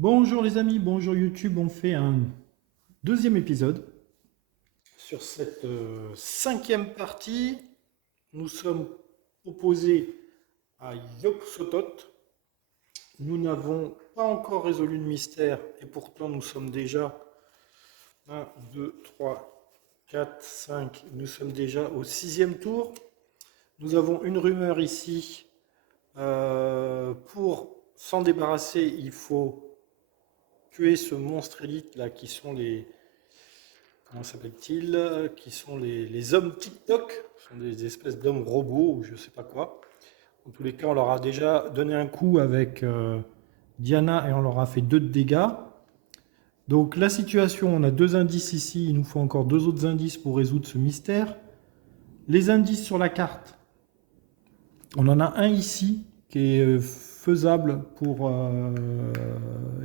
Bonjour les amis, bonjour YouTube, on fait un deuxième épisode. Sur cette cinquième partie, nous sommes opposés à Yog-Sothoth. Nous n'avons pas encore résolu le mystère et pourtant nous sommes déjà 1, 2, 3, 4, 5, nous sommes déjà au sixième tour. Nous avons une rumeur ici. Pour s'en débarrasser, il faut tuer ce monstre élite là qui sont les, comment s'appelle-t-il, qui sont les hommes TikTok, ce sont des espèces d'hommes robots ou je sais pas quoi. En tous les cas, on leur a déjà donné un coup avec Diana et on leur a fait 2 de dégâts. Donc la situation, on a 2 indices ici, il nous faut encore 2 autres indices pour résoudre ce mystère. Les indices sur la carte, on en a un ici qui est faisable pour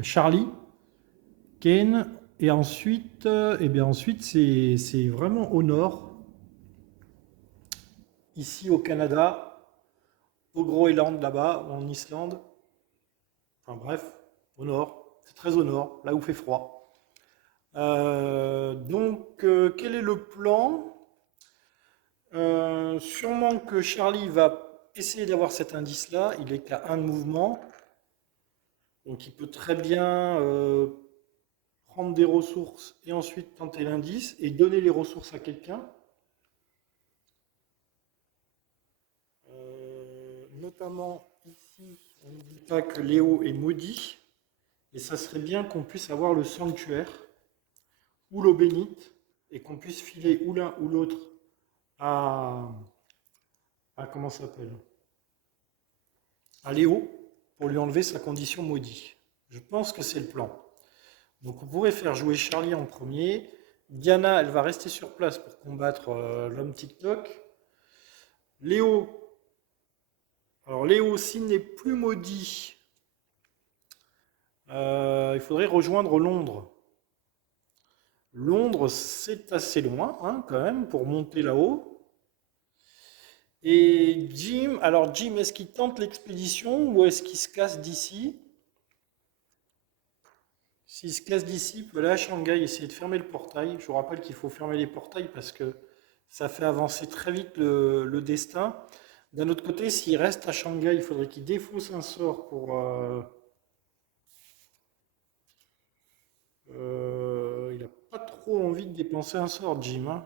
Charlie, Kane, et ensuite, ensuite c'est vraiment au nord. Ici au Canada, au Groenland là-bas, en Islande, enfin bref, au nord, c'est très au nord, là où fait froid. Quel est le plan? Sûrement que Charlie va essayer d'avoir cet indice-là, il est qu'à 1 de mouvement, donc il peut très bien prendre des ressources et ensuite tenter l'indice et donner les ressources à quelqu'un. Notamment ici, on n'oublie pas que Léo est maudit. Et ça serait bien qu'on puisse avoir le sanctuaire ou l'eau bénite et qu'on puisse filer ou l'un ou l'autre à, comment ça s'appelle, à Léo pour lui enlever sa condition maudit. Je pense que c'est le plan. Donc vous pourrez faire jouer Charlie en premier. Diana, elle va rester sur place pour combattre l'homme TikTok. Léo, alors Léo, s'il n'est plus maudit, il faudrait rejoindre Londres. Londres, c'est assez loin, hein, quand même, pour monter là-haut. Et Jim, alors Jim, est-ce qu'il tente l'expédition ou est-ce qu'il se casse d'ici? S'il se casse d'ici, il peut aller à Shanghai essayer de fermer le portail. Je vous rappelle qu'il faut fermer les portails parce que ça fait avancer très vite le destin. D'un autre côté, s'il reste à Shanghai, il faudrait qu'il défausse un sort pour... il n'a pas trop envie de dépenser un sort, Jim, hein.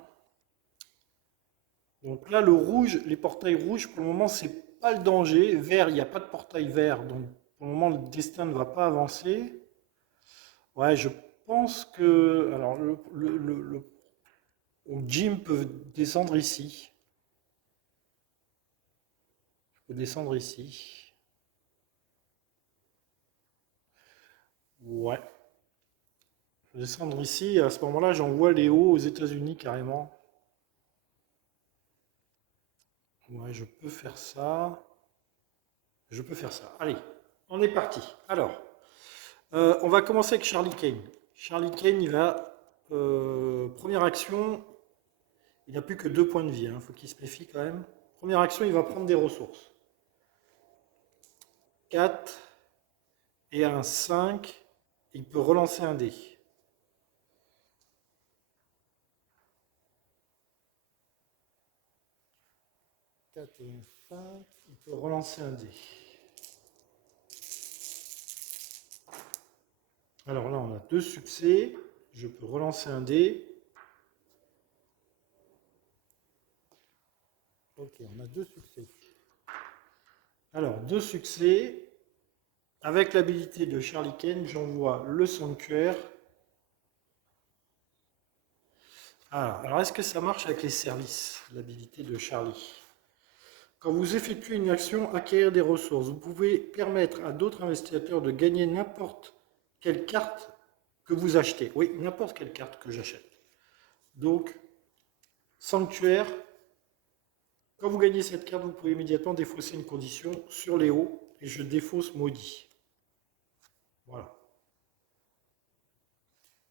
Donc là, le rouge, les portails rouges, pour le moment, c'est pas le danger. Vert, il n'y a pas de portail vert, donc pour le moment, le destin ne va pas avancer. Ouais, je pense que. Alors, Jim peut descendre ici. Je peux descendre ici. Ouais. Je peux descendre ici. À ce moment-là, j'envoie Léo aux États-Unis carrément. Ouais, je peux faire ça. Je peux faire ça. Allez, on est parti. Alors, on va commencer avec Charlie Kane. Charlie Kane, il va. Première action, il n'a plus que 2 points de vie. Il faut qu'il se méfie quand même. Première action, il va prendre des ressources. 4 et un 5. Il peut relancer un dé. 4 et un 5. Il peut relancer un dé. Alors là, on a 2 succès. Je peux relancer un dé. Ok, on a 2 succès. Alors, 2 succès. Avec l'habilité de Charlie Kane, j'envoie le sanctuaire. Alors est-ce que ça marche avec les services, l'habilité de Charlie? Quand vous effectuez une action, acquérir des ressources, vous pouvez permettre à d'autres investigateurs de gagner n'importe quelle carte que vous achetez. Oui, n'importe quelle carte que j'achète. Donc, sanctuaire, quand vous gagnez cette carte, vous pouvez immédiatement défausser une condition sur les hauts et je défausse maudit. Voilà.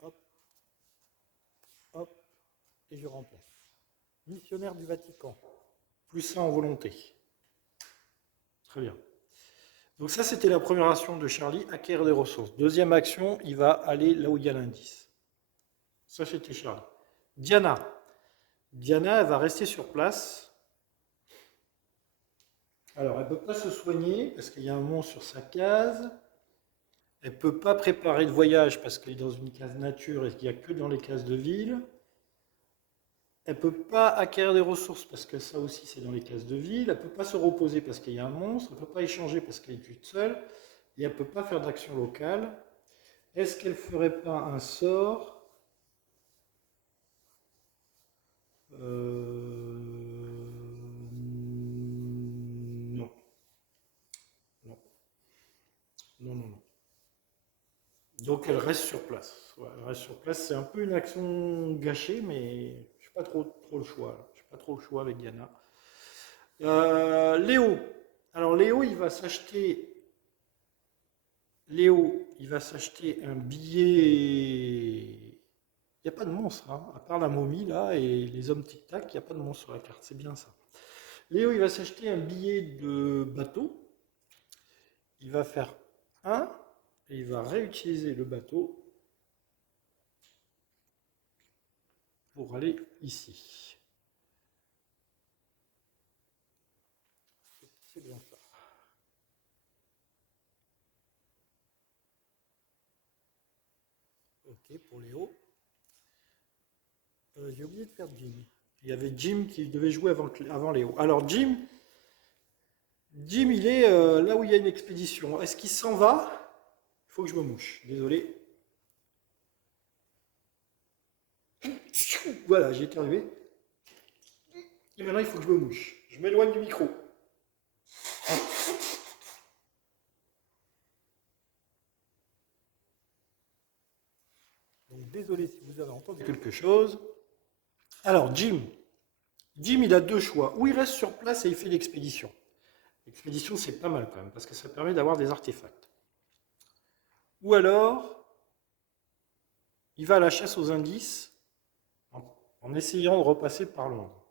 Hop, hop, et je remplace. Missionnaire du Vatican. Plus ça en volonté. Très bien. Donc ça, c'était la première action de Charlie, acquérir des ressources. Deuxième action, il va aller là où il y a l'indice. Ça, c'était Charlie. Diana. Diana, elle va rester sur place. Alors, elle ne peut pas se soigner parce qu'il y a un monstre sur sa case. Elle ne peut pas préparer de voyage parce qu'elle est dans une case nature et qu'il n'y a que dans les cases de ville. Elle ne peut pas acquérir des ressources parce que ça aussi c'est dans les cases de ville. Elle ne peut pas se reposer parce qu'il y a un monstre. Elle ne peut pas échanger parce qu'elle est toute seule. Et elle ne peut pas faire d'action locale. Est-ce qu'elle ne ferait pas un sort Non. Non. Non, non, non. Donc elle reste sur place. Ouais, elle reste sur place. C'est un peu une action gâchée, mais je n'ai pas trop le choix. Je n'ai pas trop le choix avec Diana. Léo. Alors Léo, il va s'acheter. Léo, il va s'acheter un billet. Il n'y a pas de monstre, hein. À part la momie là et les hommes tic-tac, il n'y a pas de monstre sur la carte. C'est bien ça. Léo, il va s'acheter un billet de bateau. Il va faire un et il va réutiliser le bateau pour aller ici. C'est bien ça. Ok, pour Léo. J'ai oublié de faire Jim. Il y avait Jim qui devait jouer avant Léo. Alors Jim, il est là où il y a une expédition. Est-ce qu'il s'en va? Il faut que je me mouche. Désolé. Voilà, j'ai éternué. Et maintenant, il faut que je me mouche. Je m'éloigne du micro. Donc, désolé si vous avez entendu quelque chose. Alors, Jim, il a deux choix. Ou il reste sur place et il fait l'expédition. L'expédition, c'est pas mal quand même, parce que ça permet d'avoir des artefacts. Ou alors, il va à la chasse aux indices en essayant de repasser par Londres.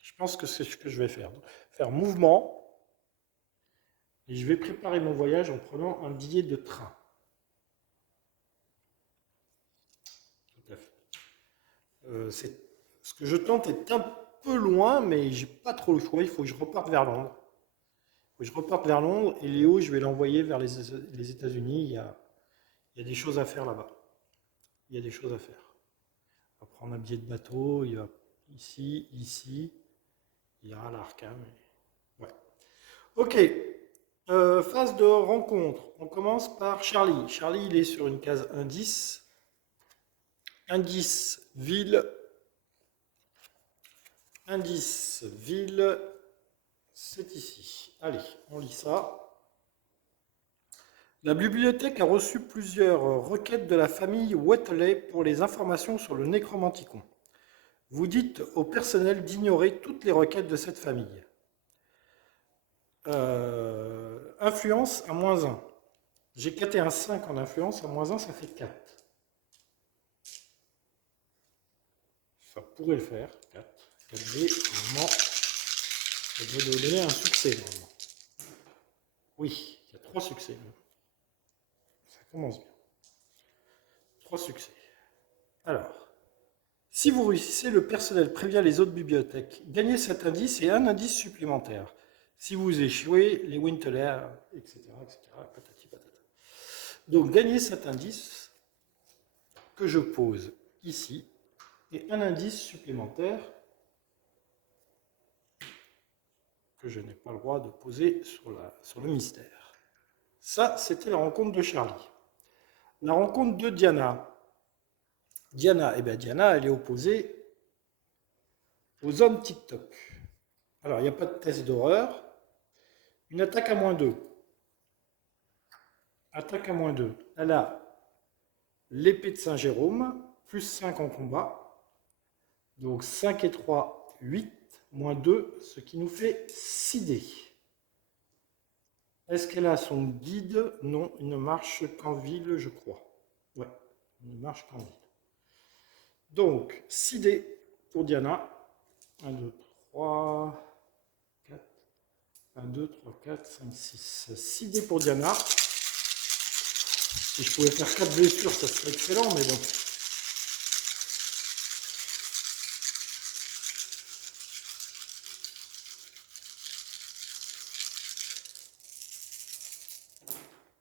Je pense que c'est ce que je vais faire. Faire mouvement, et je vais préparer mon voyage en prenant un billet de train. Tout à fait. Ce que je tente est un peu loin, mais j'ai pas trop le choix. Il faut que je reparte vers Londres. Il faut que je reparte vers Londres et Léo, je vais l'envoyer vers les États-Unis. Il y a des choses à faire là-bas. Il y a des choses à faire. On va prendre un billet de bateau. Il va ici. Il ira à l'Arkham. Ouais. Ok. Phase de rencontre. On commence par Charlie. Charlie, il est sur une case indice. Indice, ville. Indice, ville. C'est ici. Allez, on lit ça. La bibliothèque a reçu plusieurs requêtes de la famille Wheatley pour les informations sur le Nécromanticon. Vous dites au personnel d'ignorer toutes les requêtes de cette famille. Influence à -1. J'ai caté un 5 en influence, à -1 ça fait 4. Ça pourrait le faire, 4. 4G, normalement, ça devrait donner un succès normalement. Oui, il y a 3 succès. Ça commence bien. 3 succès. Alors, si vous réussissez, le personnel prévient les autres bibliothèques. Gagnez cet indice et un indice supplémentaire. Si vous échouez, les Winteler, etc., patati patata. Donc, gagnez cet indice que je pose ici et un indice supplémentaire que je n'ai pas le droit de poser sur le mystère. Ça, c'était la rencontre de Charlie. La rencontre de Diana. Diana, elle est opposée aux hommes TikTok. Alors, il n'y a pas de test d'horreur. Une attaque à -2. Attaque à -2. Elle a l'épée de Saint-Jérôme, plus 5 en combat. Donc 5 et 3, 8, -2, ce qui nous fait 6 dés. Est-ce qu'elle a son guide? Non, il ne marche qu'en ville, je crois. Ouais, il ne marche qu'en ville. Donc, 6 dés pour Diana. 1, 2, 3, 4, 1, 2, 3, 4, 5, 6. 6 dés pour Diana. Si je pouvais faire 4 blessures, ça serait excellent, mais bon.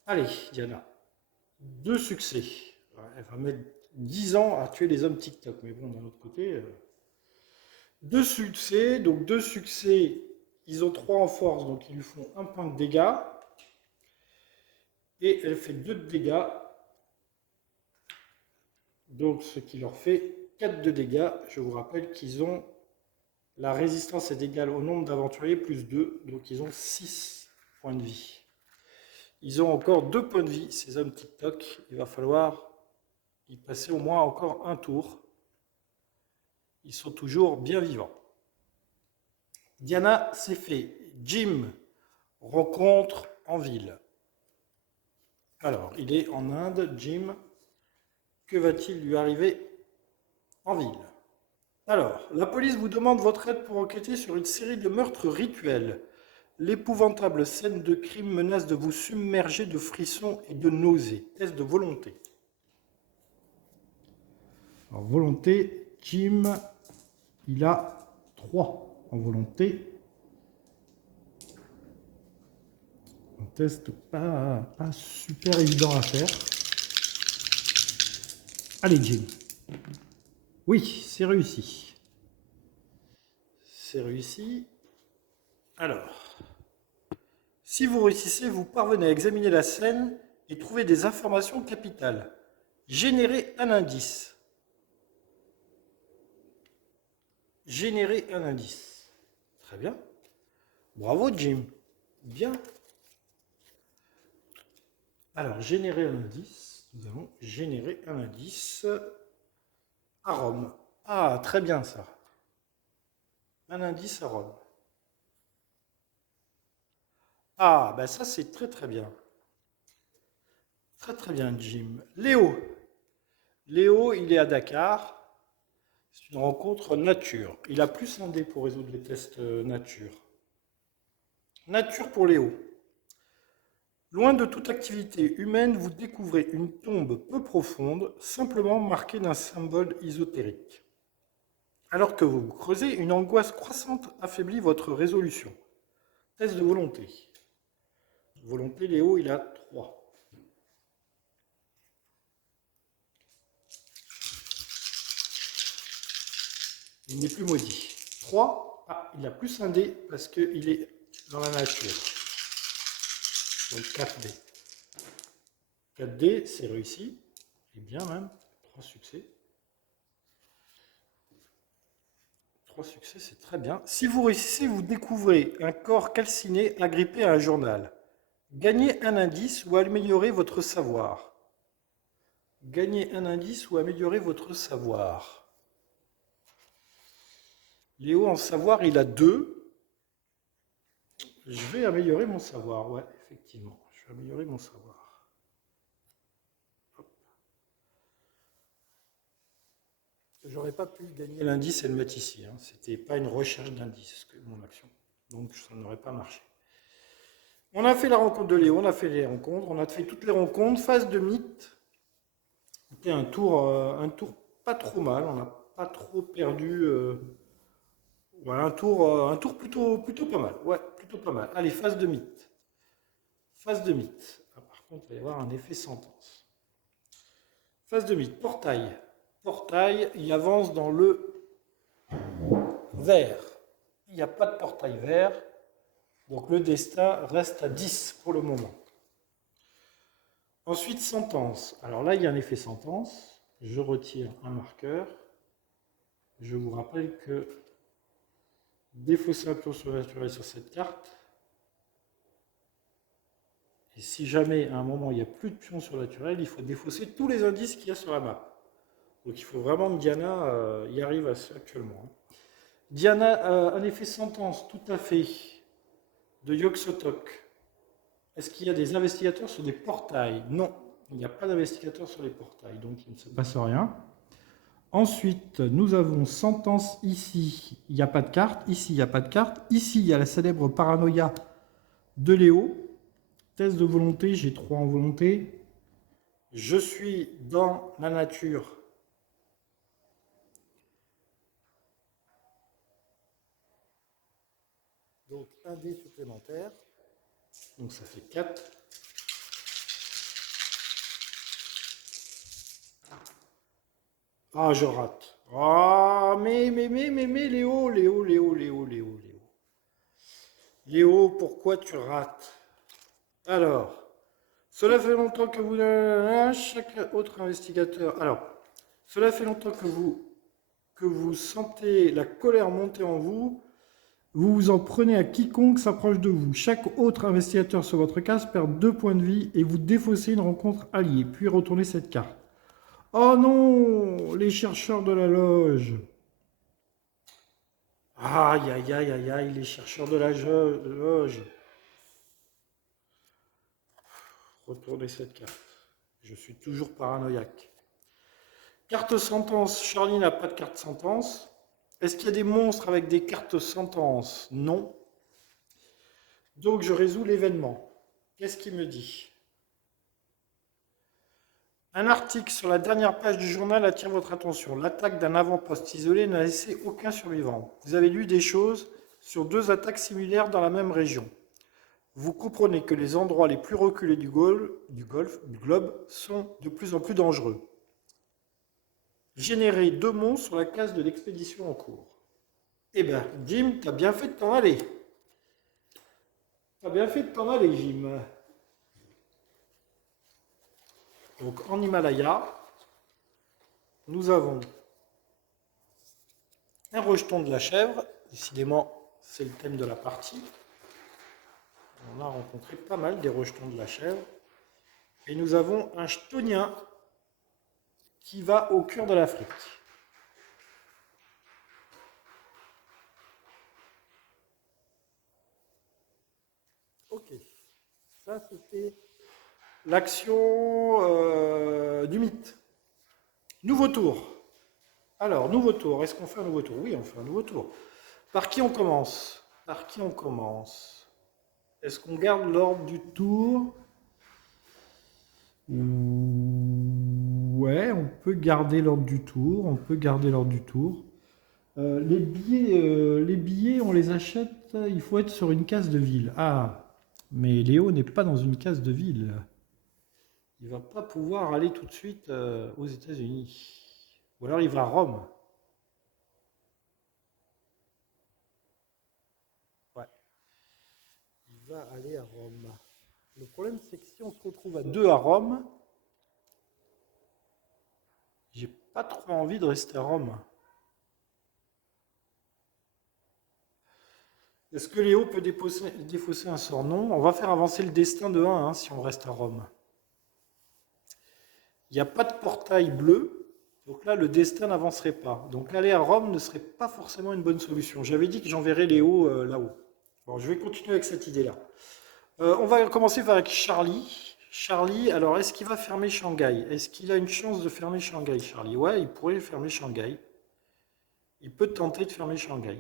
Allez, Diana. 2 succès. Elle va mettre 10 ans à tuer les hommes TikTok, mais bon, d'un autre côté... 2 succès, donc 2 succès, ils ont 3 en force, donc ils lui font 1 point de dégâts. Et elle fait 2 de dégâts, donc ce qui leur fait 4 de dégâts. Je vous rappelle qu'ils ont la résistance est égale au nombre d'aventuriers plus 2, donc ils ont 6 points de vie. Ils ont encore 2 points de vie, ces hommes TikTok. Il va falloir y passer au moins encore un tour. Ils sont toujours bien vivants. Diana, c'est fait. Jim, rencontre en ville. Alors, il est en Inde, Jim. Que va-t-il lui arriver en ville? Alors, la police vous demande votre aide pour enquêter sur une série de meurtres rituels. L'épouvantable scène de crime menace de vous submerger de frissons et de nausées. Test de volonté. Alors, volonté, Jim, il a 3 en volonté. Un test pas super évident à faire. Allez, Jim. Oui, c'est réussi. C'est réussi. Alors, si vous réussissez, vous parvenez à examiner la scène et trouver des informations capitales. Générez un indice. Générer un indice. Très bien. Bravo, Jim. Bien. Alors, générer un indice. Nous allons générer un indice à Rome. Ah, très bien ça. Un indice à Rome. Ah, ben ça c'est très très bien. Très très bien, Jim. Léo. Léo, il est à Dakar. C'est une rencontre nature. Il a plus un dé pour résoudre les tests nature. Nature pour Léo. Loin de toute activité humaine, vous découvrez une tombe peu profonde, simplement marquée d'un symbole ésotérique. Alors que vous creusez, une angoisse croissante affaiblit votre résolution. Test de volonté. Volonté, Léo, il a 3. Il n'est plus maudit. 3. Ah, il a plus un dé parce qu'il est dans la nature. Donc 4 dés. 4 dés, c'est réussi. Et bien même. 3 succès. 3 succès, c'est très bien. Si vous réussissez, vous découvrez un corps calciné agrippé à un journal. Gagnez un indice ou améliorez votre savoir. Gagnez un indice ou améliorez votre savoir. Léo, en savoir, il a 2. Je vais améliorer mon savoir, ouais, effectivement. Je vais améliorer mon savoir. Hop. J'aurais pas pu gagner l'indice et le mettre ici. Hein. C'était pas une recherche d'indice, mon action. Donc ça n'aurait pas marché. On a fait la rencontre de Léo, on a fait les rencontres, on a fait toutes les rencontres. Phase de mythe. C'était un tour pas trop mal. On n'a pas trop perdu. Voilà, un tour plutôt pas mal. Ouais, plutôt pas mal. Allez, phase de mythe. Phase de mythe. Ah, par contre, il va y avoir un effet sentence. Phase de mythe. Portail. Portail, il avance dans le vert. Il n'y a pas de portail vert. Donc le destin reste à 10 pour le moment. Ensuite, sentence. Alors là, il y a un effet sentence. Je retire un marqueur. Je vous rappelle que défausser un pion surnaturel sur cette carte. Et si jamais à un moment il n'y a plus de pions surnaturels, il faut défausser tous les indices qu'il y a sur la map. Donc il faut vraiment que Diana y arrive actuellement. Diana, un effet sentence tout à fait de Yog-Sothoth. Est-ce qu'il y a des investigateurs sur des portails? Non, il n'y a pas d'investigateurs sur les portails, donc il ne se passe rien. Ensuite, nous avons sentence ici, il n'y a pas de carte. Ici, il n'y a pas de carte. Ici, il y a la célèbre paranoïa de Léo. Test de volonté, j'ai 3 en volonté. Je suis dans la nature. Donc un dé supplémentaire. Donc ça fait 4. Ah, je rate. Ah, mais, Léo, Léo, Léo, Léo, Léo, Léo. Léo, pourquoi tu rates? Alors, cela fait longtemps que vous... Chaque autre investigateur... Alors, cela fait longtemps que vous sentez la colère monter en vous. Vous vous en prenez à quiconque s'approche de vous. Chaque autre investigateur sur votre case perd 2 points de vie et vous défaussez une rencontre alliée, puis retournez cette carte. Oh non, les chercheurs de la loge. Aïe, aïe, aïe, aïe, aïe, les chercheurs de la loge. Retournez cette carte. Je suis toujours paranoïaque. Carte sentence. Charlie n'a pas de carte sentence. Est-ce qu'il y a des monstres avec des cartes sentence? Non. Donc je résous l'événement. Qu'est-ce qu'il me dit? Un article sur la dernière page du journal attire votre attention. L'attaque d'un avant-poste isolé n'a laissé aucun survivant. Vous avez lu des choses sur 2 attaques similaires dans la même région. Vous comprenez que les endroits les plus reculés du globe sont de plus en plus dangereux. Générez 2 monstres sur la case de l'expédition en cours. Eh ben, Jim, t'as bien fait de t'en aller. T'as bien fait de t'en aller, Jim. Donc, en Himalaya, nous avons un rejeton de la chèvre. Décidément, c'est le thème de la partie. On a rencontré pas mal des rejetons de la chèvre. Et nous avons un chtonien qui va au cœur de l'Afrique. Ok. Ça, c'était l'action du mythe. Nouveau tour. Alors, nouveau tour. Est-ce qu'on fait un nouveau tour? Oui, on fait un nouveau tour. Par qui on commence? Par qui on commence? Est-ce qu'on garde l'ordre du tour? Ouais, on peut garder l'ordre du tour. On peut garder l'ordre du tour. Les billets, on les achète. Il faut être sur une case de ville. Ah, mais Léo n'est pas dans une case de ville. Il va pas pouvoir aller tout de suite aux États-Unis. Ou alors il va à Rome. Ouais. Il va aller à Rome. Le problème, c'est que si on se retrouve à 2 à Rome, j'ai pas trop envie de rester à Rome. Est-ce que Léo peut défausser un sort? Non. On va faire avancer le destin de 1 hein, si on reste à Rome. Il n'y a pas de portail bleu, donc là le destin n'avancerait pas. Donc aller à Rome ne serait pas forcément une bonne solution. J'avais dit que j'enverrais Léo là-haut. Bon, je vais continuer avec cette idée-là. On va commencer avec Charlie. Charlie, alors est-ce qu'il va fermer Shanghai? Est-ce qu'il a une chance de fermer Shanghai, Charlie? Ouais, il pourrait fermer Shanghai. Il peut tenter de fermer Shanghai.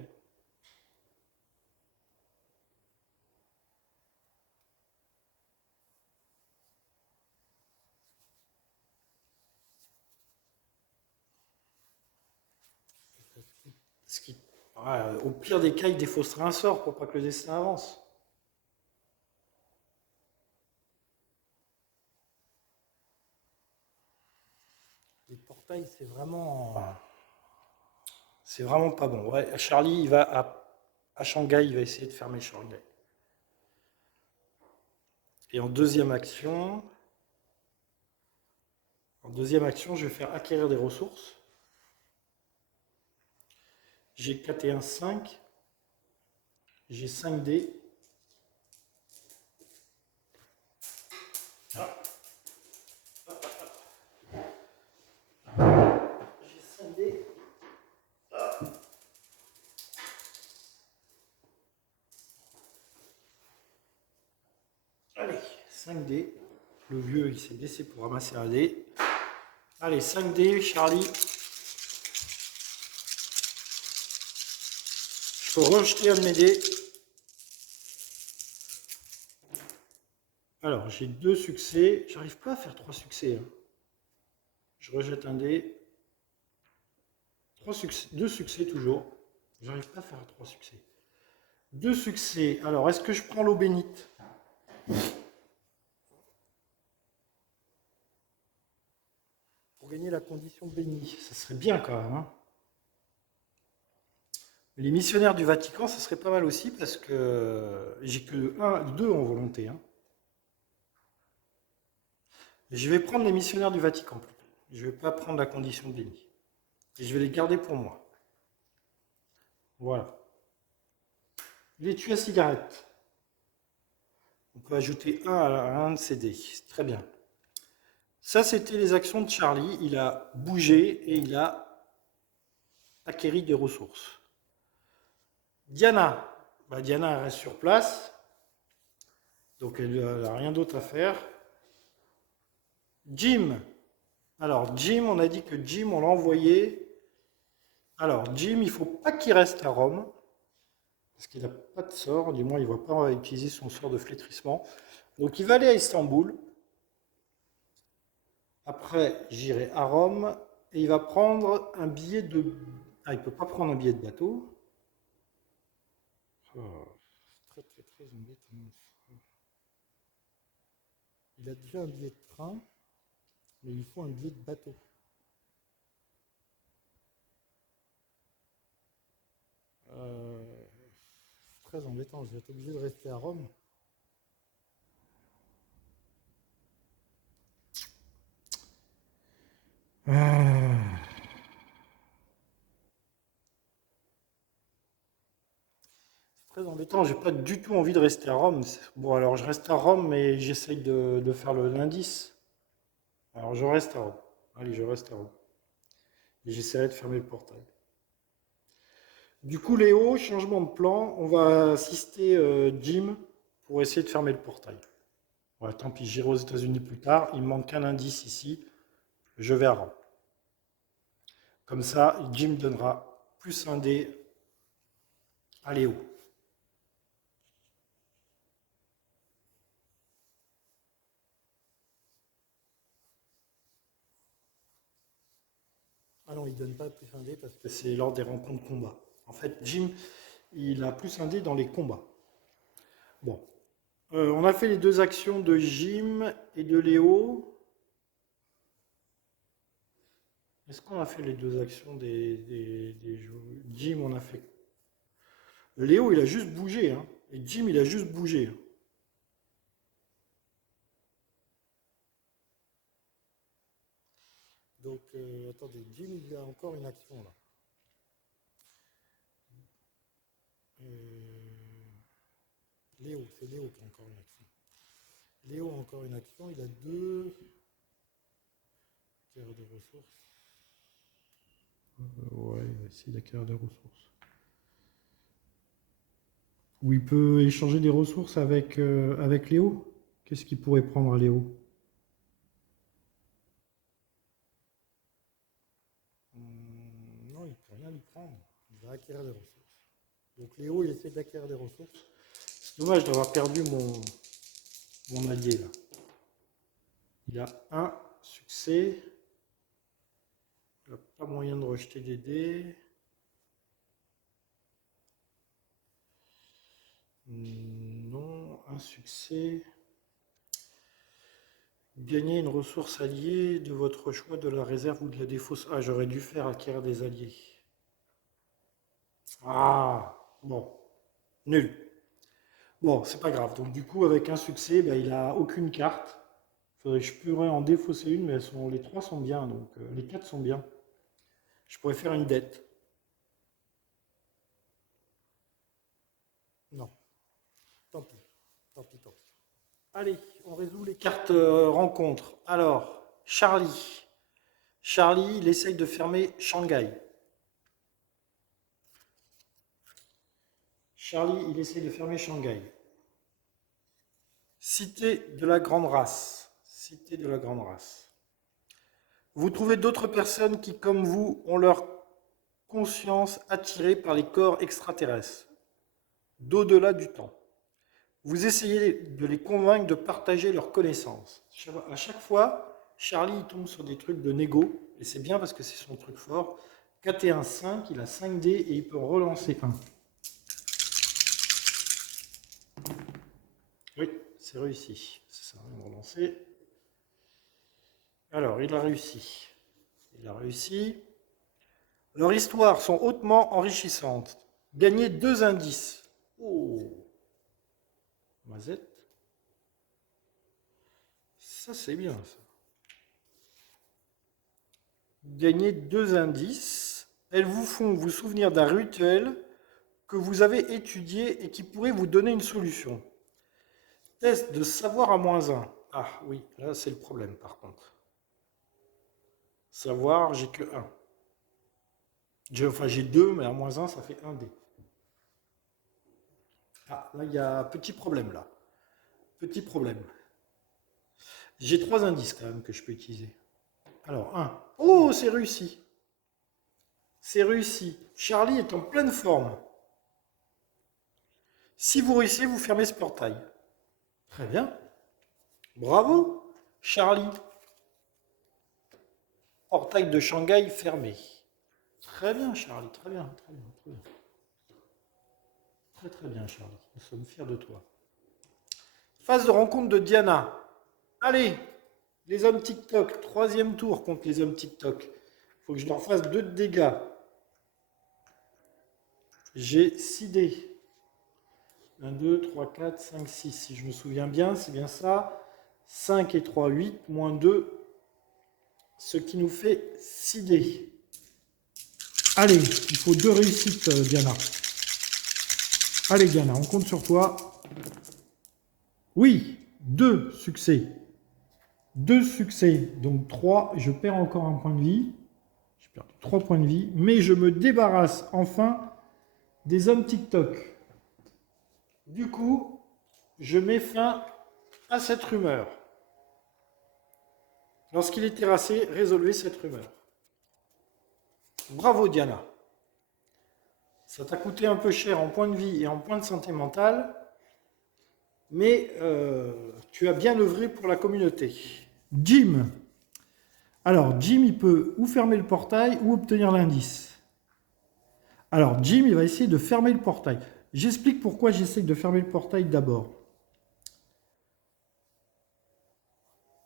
Au pire des cas, il défaussera un sort pour pas que le destin avance. Les portails, c'est vraiment pas bon. Ouais, Charlie, il va à Shanghai, il va essayer de fermer Shanghai. Et en deuxième action, je vais faire acquérir des ressources. J'ai 4 et 1, 5. J'ai 5 dés. J'ai 5 dés. Allez, 5 dés. Le vieux, il s'est baissé pour ramasser un dé. Allez, 5 dés, Charlie. Je peux rejeter un de mes dés. Alors, j'ai 2 succès. J'arrive pas à faire 3 succès, hein. Je rejette un dé. 3 succès, 2 succès toujours. J'arrive pas à faire 3 succès. 2 succès. Alors, est-ce que je prends l'eau bénite? Pour gagner la condition bénie. Ça serait bien quand même, hein. Les missionnaires du Vatican, ça serait pas mal aussi parce que j'ai que 2 en volonté, hein. Je vais prendre les missionnaires du Vatican plutôt. Je ne vais pas prendre la condition bénie. Et je vais les garder pour moi. Voilà. Les tuyaux à cigarette. On peut ajouter un à un de ces dés. Très bien. Ça, c'était les actions de Charlie. Il a bougé et il a acquéri des ressources. Diana. Diana elle reste sur place. Donc elle n'a rien d'autre à faire. Jim. Alors Jim, on a dit que Jim, on l'a envoyé. Alors Jim, il ne faut pas qu'il reste à Rome. Parce qu'il n'a pas de sort, du moins il ne va pas utiliser son sort de flétrissement. Donc il va aller à Istanbul. Après, j'irai à Rome. Et il va prendre un billet de... Ah, il ne peut pas prendre un billet de bateau. Oh, c'est très embêtant. Il a déjà un billet de train, mais il faut un billet de bateau. C'est très embêtant, je vais être obligé de rester à Rome. Très embêtant, j'ai pas du tout envie de rester à Rome. Bon, alors je reste à Rome, mais j'essaye de faire l'indice. Alors je reste à Rome. Allez, je reste à Rome. Et j'essaierai de fermer le portail. Du coup, Léo, changement de plan. On va assister Jim pour essayer de fermer le portail. Ouais, tant pis, j'irai aux États-Unis plus tard. Il me manque qu'un indice ici. Je vais à Rome. Comme ça, Jim donnera plus un dé à Léo. Ah non, il ne donne pas plus un dé parce que c'est lors des rencontres combat. En fait, Jim, il a plus un dé dans les combats. Bon. On a fait les 2 actions de Jim et de Léo. Est-ce qu'on a fait les 2 actions des joueurs? Jim, on a fait. Léo, il a juste bougé, hein. Et Jim, il a juste bougé, hein. Donc, attendez, Jim, il a encore une action là. Léo, c'est Léo qui a encore une action. Léo a encore une action, il a 2 tiers de ressources. Ouais, il va essayer d'acquérir des ressources. Ou il peut échanger des ressources avec Léo. Qu'est-ce qu'il pourrait prendre à Léo? Non, il ne peut rien lui prendre. Il va acquérir des ressources. Donc Léo, il essaie d'acquérir des ressources. C'est dommage d'avoir perdu mon allié là. Il a un succès. Il n'a pas moyen de rejeter des dés. Non, un succès. Gagnez une ressource alliée de votre choix, de la réserve ou de la défausse. Ah, j'aurais dû faire acquérir des alliés. Ah, bon, nul. Bon, c'est pas grave. Donc du coup, avec un succès, il a aucune carte. Faudrait que je pourrais en défausser une, mais les 3 sont bien, donc les 4 sont bien. Je pourrais faire une dette. Non, tant pis, tant pis, tant pis. Allez, on résout les cartes rencontres. Alors, Charlie. Charlie, il essaye de fermer Shanghai. Charlie, il essaye de fermer Shanghai. Cité de la grande race. Cité de la grande race. Vous trouvez d'autres personnes qui, comme vous, ont leur conscience attirée par les corps extraterrestres, d'au-delà du temps. vous essayez de les convaincre de partager leurs connaissances. À chaque fois, Charlie il tombe sur des trucs de négo, et c'est bien parce que c'est son truc fort. 4 et 1, 5, il a 5 dés et il peut relancer 1. Oui, c'est réussi. C'est ça, on va relancer. Alors, il a réussi. Il a réussi. Leurs histoires sont hautement enrichissantes. Gagnez 2 indices. Oh, Mazette. Ça, c'est bien, ça. Gagnez 2 indices. Elles vous font vous souvenir d'un rituel que vous avez étudié et qui pourrait vous donner une solution. Test de savoir à -1. Ah oui, là, c'est le problème, par contre. Savoir, j'ai que 1. Enfin, j'ai 2, mais à -1, ça fait 1 dé. Ah, là, il y a un petit problème, là. Petit problème. J'ai 3 indices, quand même, que je peux utiliser. Alors, 1. Oh, c'est réussi. C'est réussi. Charlie est en pleine forme. Si vous réussissez, vous fermez ce portail. Très bien. Bravo, Charlie. Portail de Shanghai fermé. Très bien, Charlie. Très bien, très bien, très bien. Très très bien, Charlie. Nous sommes fiers de toi. Phase de rencontre de Diana. Allez, les hommes TikTok. 3e tour contre les hommes TikTok. Il faut que je leur fasse 2 de dégâts. J'ai 6 dés. 1, 2, 3, 4, 5, 6. Si je me souviens bien, c'est bien ça. 5 et 3, 8, moins 2. Ce qui nous fait 6 dés. Allez, il faut 2 réussites, Diana. Allez, Diana, on compte sur toi. Oui, 2 succès. 2 succès, donc 3. Je perds encore un point de vie. J'ai perdu 3 points de vie. Mais je me débarrasse enfin des hommes TikTok. Du coup, je mets fin à cette rumeur. Lorsqu'il est terrassé, résolvez cette rumeur. Bravo, Diana. Ça t'a coûté un peu cher en points de vie et en points de santé mentale, mais tu as bien œuvré pour la communauté. Jim. Alors, Jim, il peut ou fermer le portail ou obtenir l'indice. Alors, Jim, il va essayer de fermer le portail. J'explique pourquoi j'essaye de fermer le portail d'abord.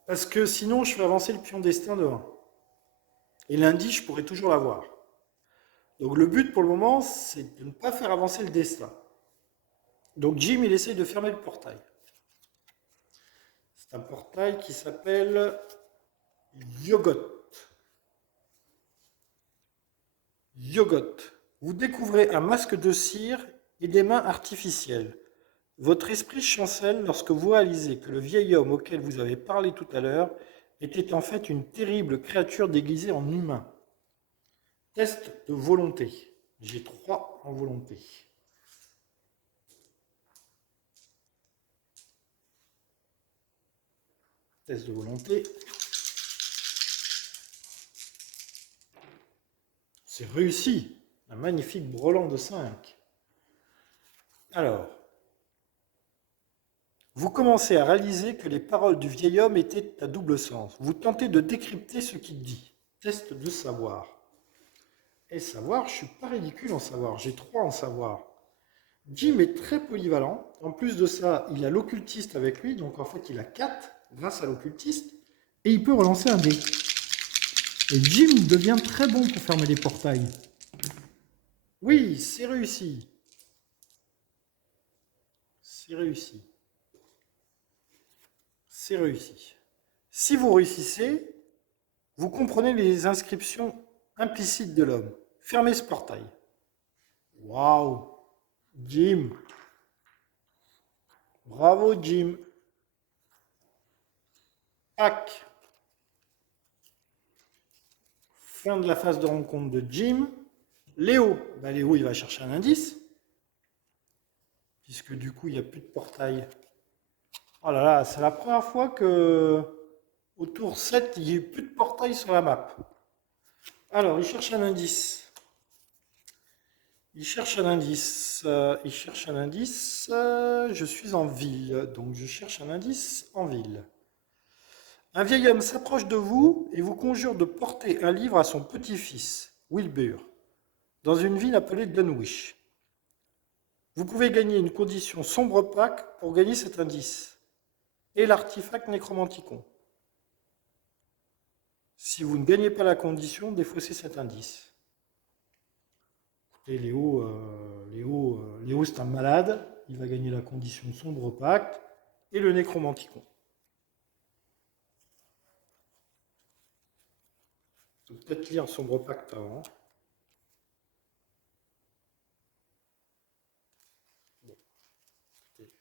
Parce que sinon, je fais avancer le pion destin de 1. Et l'indice, je pourrais toujours l'avoir. Donc le but pour le moment, c'est de ne pas faire avancer le destin. Donc Jim, il essaye de fermer le portail. C'est un portail qui s'appelle Yogot. Yogot. Vous découvrez un masque de cire et des mains artificielles. Votre esprit chancelle lorsque vous réalisez que le vieil homme auquel vous avez parlé tout à l'heure était en fait une terrible créature déguisée en humain. Test de volonté. J'ai 3 en volonté. Test de volonté. C'est réussi. Un magnifique brelan de 5. Alors, vous commencez à réaliser que les paroles du vieil homme étaient à double sens. Vous tentez de décrypter ce qu'il dit. Test de savoir. Et savoir, je ne suis pas ridicule en savoir. J'ai 3 en savoir. Jim est très polyvalent. En plus de ça, il a l'occultiste avec lui. Donc en fait, il a 4 grâce à l'occultiste. Et il peut relancer un dé. Et Jim devient très bon pour fermer les portails. Oui, c'est réussi. C'est réussi. C'est réussi. Si vous réussissez, vous comprenez les inscriptions implicites de l'homme. Fermez ce portail. Waouh! Jim. Bravo, Jim. Tac. Fin de la phase de rencontre de Jim. Léo. Léo, il va chercher un indice. Puisque du coup, il n'y a plus de portail. Oh là là, c'est la première fois que au tour 7, il n'y a plus de portail sur la map. Alors, il cherche un indice. Il cherche un indice. Il cherche un indice. Je suis en ville, donc je cherche un indice en ville. Un vieil homme s'approche de vous et vous conjure de porter un livre à son petit-fils, Wilbur, dans une ville appelée Dunwich. Vous pouvez gagner une condition sombre opaque pour gagner cet indice et l'artefact nécromanticon. Si vous ne gagnez pas la condition, défaussez cet indice. Écoutez, Léo c'est un malade. Il va gagner la condition sombre opaque et le nécromanticon. Je vais peut-être lire sombre opaque avant. Bon. Écoutez,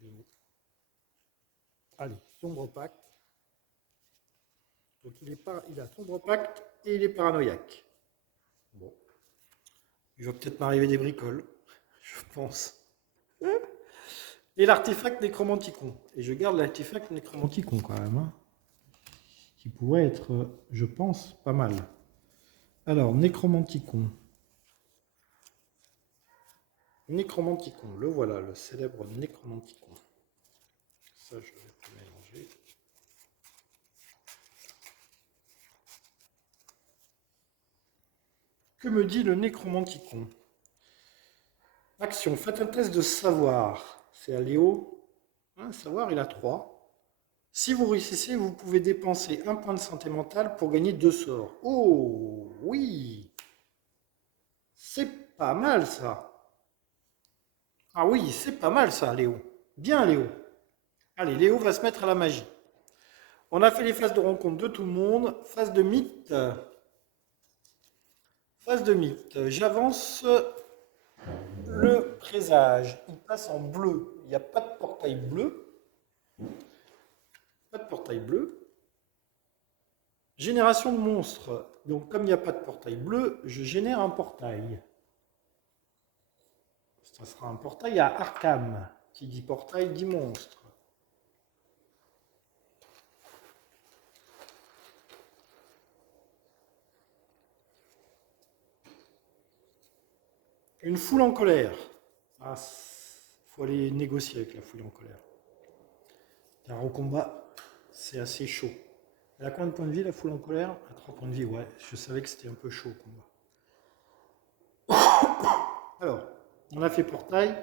Léo. Allez, sombre pacte. Donc il a sombre pacte et il est paranoïaque. Bon. Il va peut-être m'arriver des bricoles, je pense. Et l'artefact nécromanticon. Et je garde l'artefact nécromanticon quand même. Hein, qui pourrait être, je pense, pas mal. Alors, nécromanticon. Nécromanticon, le voilà, le célèbre nécromanticon. Ça, je vais tout mélanger. Que me dit le nécromanticon? Action, faites un test de savoir. C'est à Léo. Savoir, il a 3. Si vous réussissez, vous pouvez dépenser un point de santé mentale pour gagner 2 sorts. Oh, oui. C'est pas mal, ça. Ah oui, c'est pas mal, ça, Léo. Bien, Léo. Allez, Léo va se mettre à la magie. On a fait les phases de rencontre de tout le monde. Phase de mythe. Phase de mythe. J'avance le présage. Il passe en bleu. Il n'y a pas de portail bleu. Pas de portail bleu. Génération de monstres. Donc, comme il n'y a pas de portail bleu, je génère un portail. Ça sera un portail à Arkham. Qui dit portail dit monstre. Une foule en colère. Ah, faut aller négocier avec la foule en colère. Car au combat, c'est assez chaud. Elle a combien de points de vie, la foule en colère? À 3 points de vie, ouais. Je savais que c'était un peu chaud au combat. Alors, on a fait portail.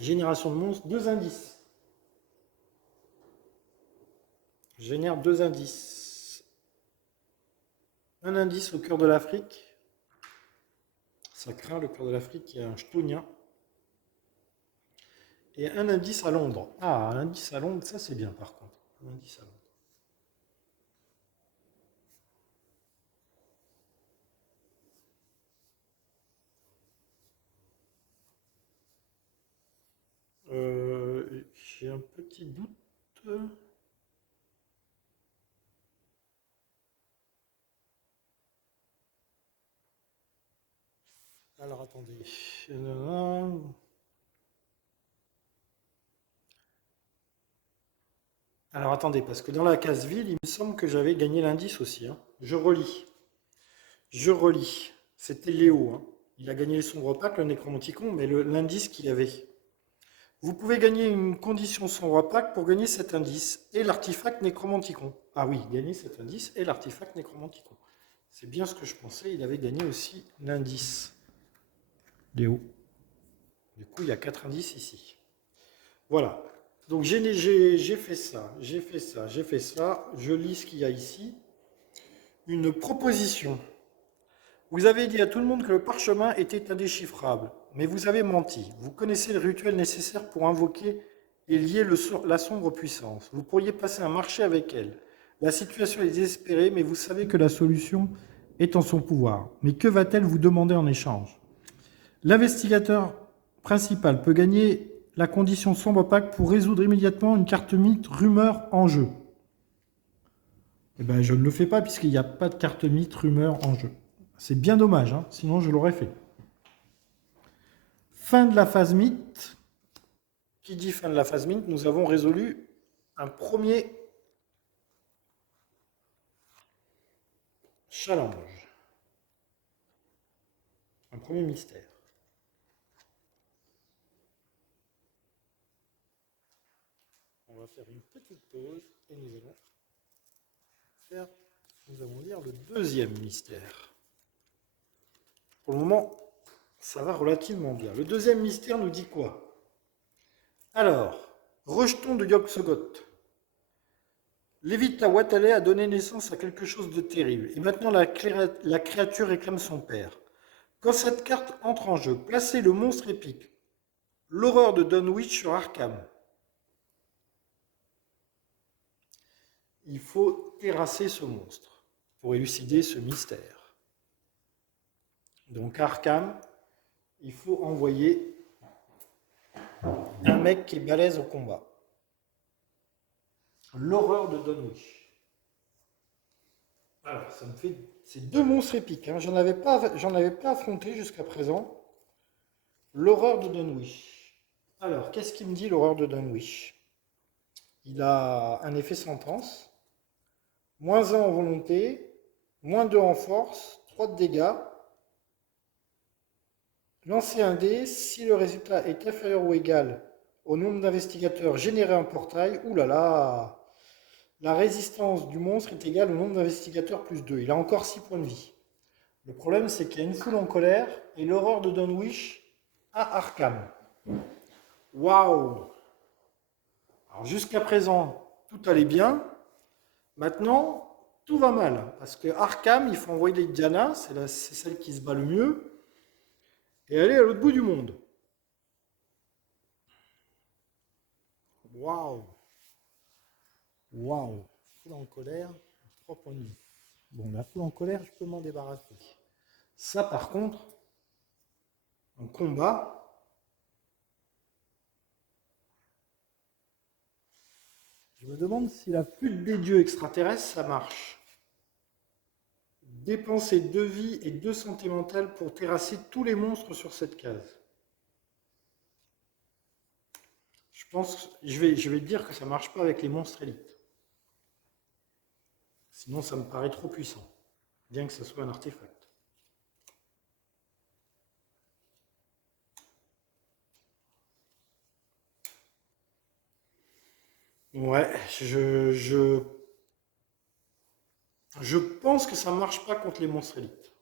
Génération de monstres, 2 indices. Je génère 2 indices. Un indice au cœur de l'Afrique. Ça craint le cœur de l'Afrique, il y a un chtonien. Et un indice à Londres. Ah, un indice à Londres, ça c'est bien par contre. Un indice à Londres. J'ai un petit doute. Alors attendez. Alors attendez, parce que dans la case ville, il me semble que j'avais gagné l'indice aussi. Hein. Je relis. Je relis. C'était Léo. Hein. Il a gagné le sombre opaque, le nécromanticon, mais l'indice qu'il y avait. Vous pouvez gagner une condition sombre opaque pour gagner cet indice et l'artefact nécromanticon. Ah oui, gagner cet indice et l'artefact nécromanticon. C'est bien ce que je pensais, il avait gagné aussi l'indice. Léo. Du coup, il y a 4 indices ici. Voilà. Donc j'ai fait ça, j'ai fait ça, j'ai fait ça. Je lis ce qu'il y a ici. Une proposition. Vous avez dit à tout le monde que le parchemin était indéchiffrable, mais vous avez menti. Vous connaissez le rituel nécessaire pour invoquer et lier la sombre puissance. Vous pourriez passer un marché avec elle. La situation est désespérée, mais vous savez que la solution est en son pouvoir. Mais que va-t-elle vous demander en échange? L'investigateur principal peut gagner la condition sombre opaque pour résoudre immédiatement une carte mythe rumeur en jeu. Eh bien, je ne le fais pas puisqu'il n'y a pas de carte mythe rumeur en jeu. C'est bien dommage, hein, sinon je l'aurais fait. Fin de la phase mythe. Qui dit fin de la phase mythe, nous avons résolu un premier challenge. Un premier mystère. On va faire une petite pause et nous allons lire le deuxième mystère. Pour le moment, ça va relativement bien. Le deuxième mystère nous dit quoi? Alors, rejetons de Yog-Sothoth. Lévita-Watalet a donné naissance à quelque chose de terrible, et maintenant la créature réclame son père. Quand cette carte entre en jeu, placez le monstre épique, l'horreur de Dunwich sur Arkham. Il faut terrasser ce monstre pour élucider ce mystère. Donc Arkham, il faut envoyer un mec qui est balèze au combat. L'horreur de Dunwich. Alors, ça me fait... C'est deux monstres épiques. Hein. J'en avais pas affronté jusqu'à présent. L'horreur de Dunwich. Alors, qu'est-ce qu'il me dit, l'horreur de Dunwich? Il a un effet sentence. -1 en volonté. -2 en force. 3 de dégâts. Lancez un dé. Si le résultat est inférieur ou égal au nombre d'investigateurs, générez un portail. Ouh là là! La résistance du monstre est égale au nombre d'investigateurs plus 2. Il a encore 6 points de vie. Le problème, c'est qu'il y a une foule en colère et l'horreur de Dunwich à Arkham. Waouh! Alors jusqu'à présent, tout allait bien. Maintenant, tout va mal. Parce que Arkham, il faut envoyer Diana, c'est celle qui se bat le mieux, et elle est à l'autre bout du monde. Waouh! Waouh! Foule en colère, 3 points de vie. Bon, la foule en colère, je peux m'en débarrasser. Ça, par contre, en combat, je me demande si la flûte des dieux extraterrestres, ça marche. Dépenser 2 vies et 2 santé mentale pour terrasser tous les monstres sur cette case. Je pense, je vais dire que ça ne marche pas avec les monstres élites. Sinon, ça me paraît trop puissant, bien que ce soit un artefact. Ouais, je pense que ça ne marche pas contre les monstres élites.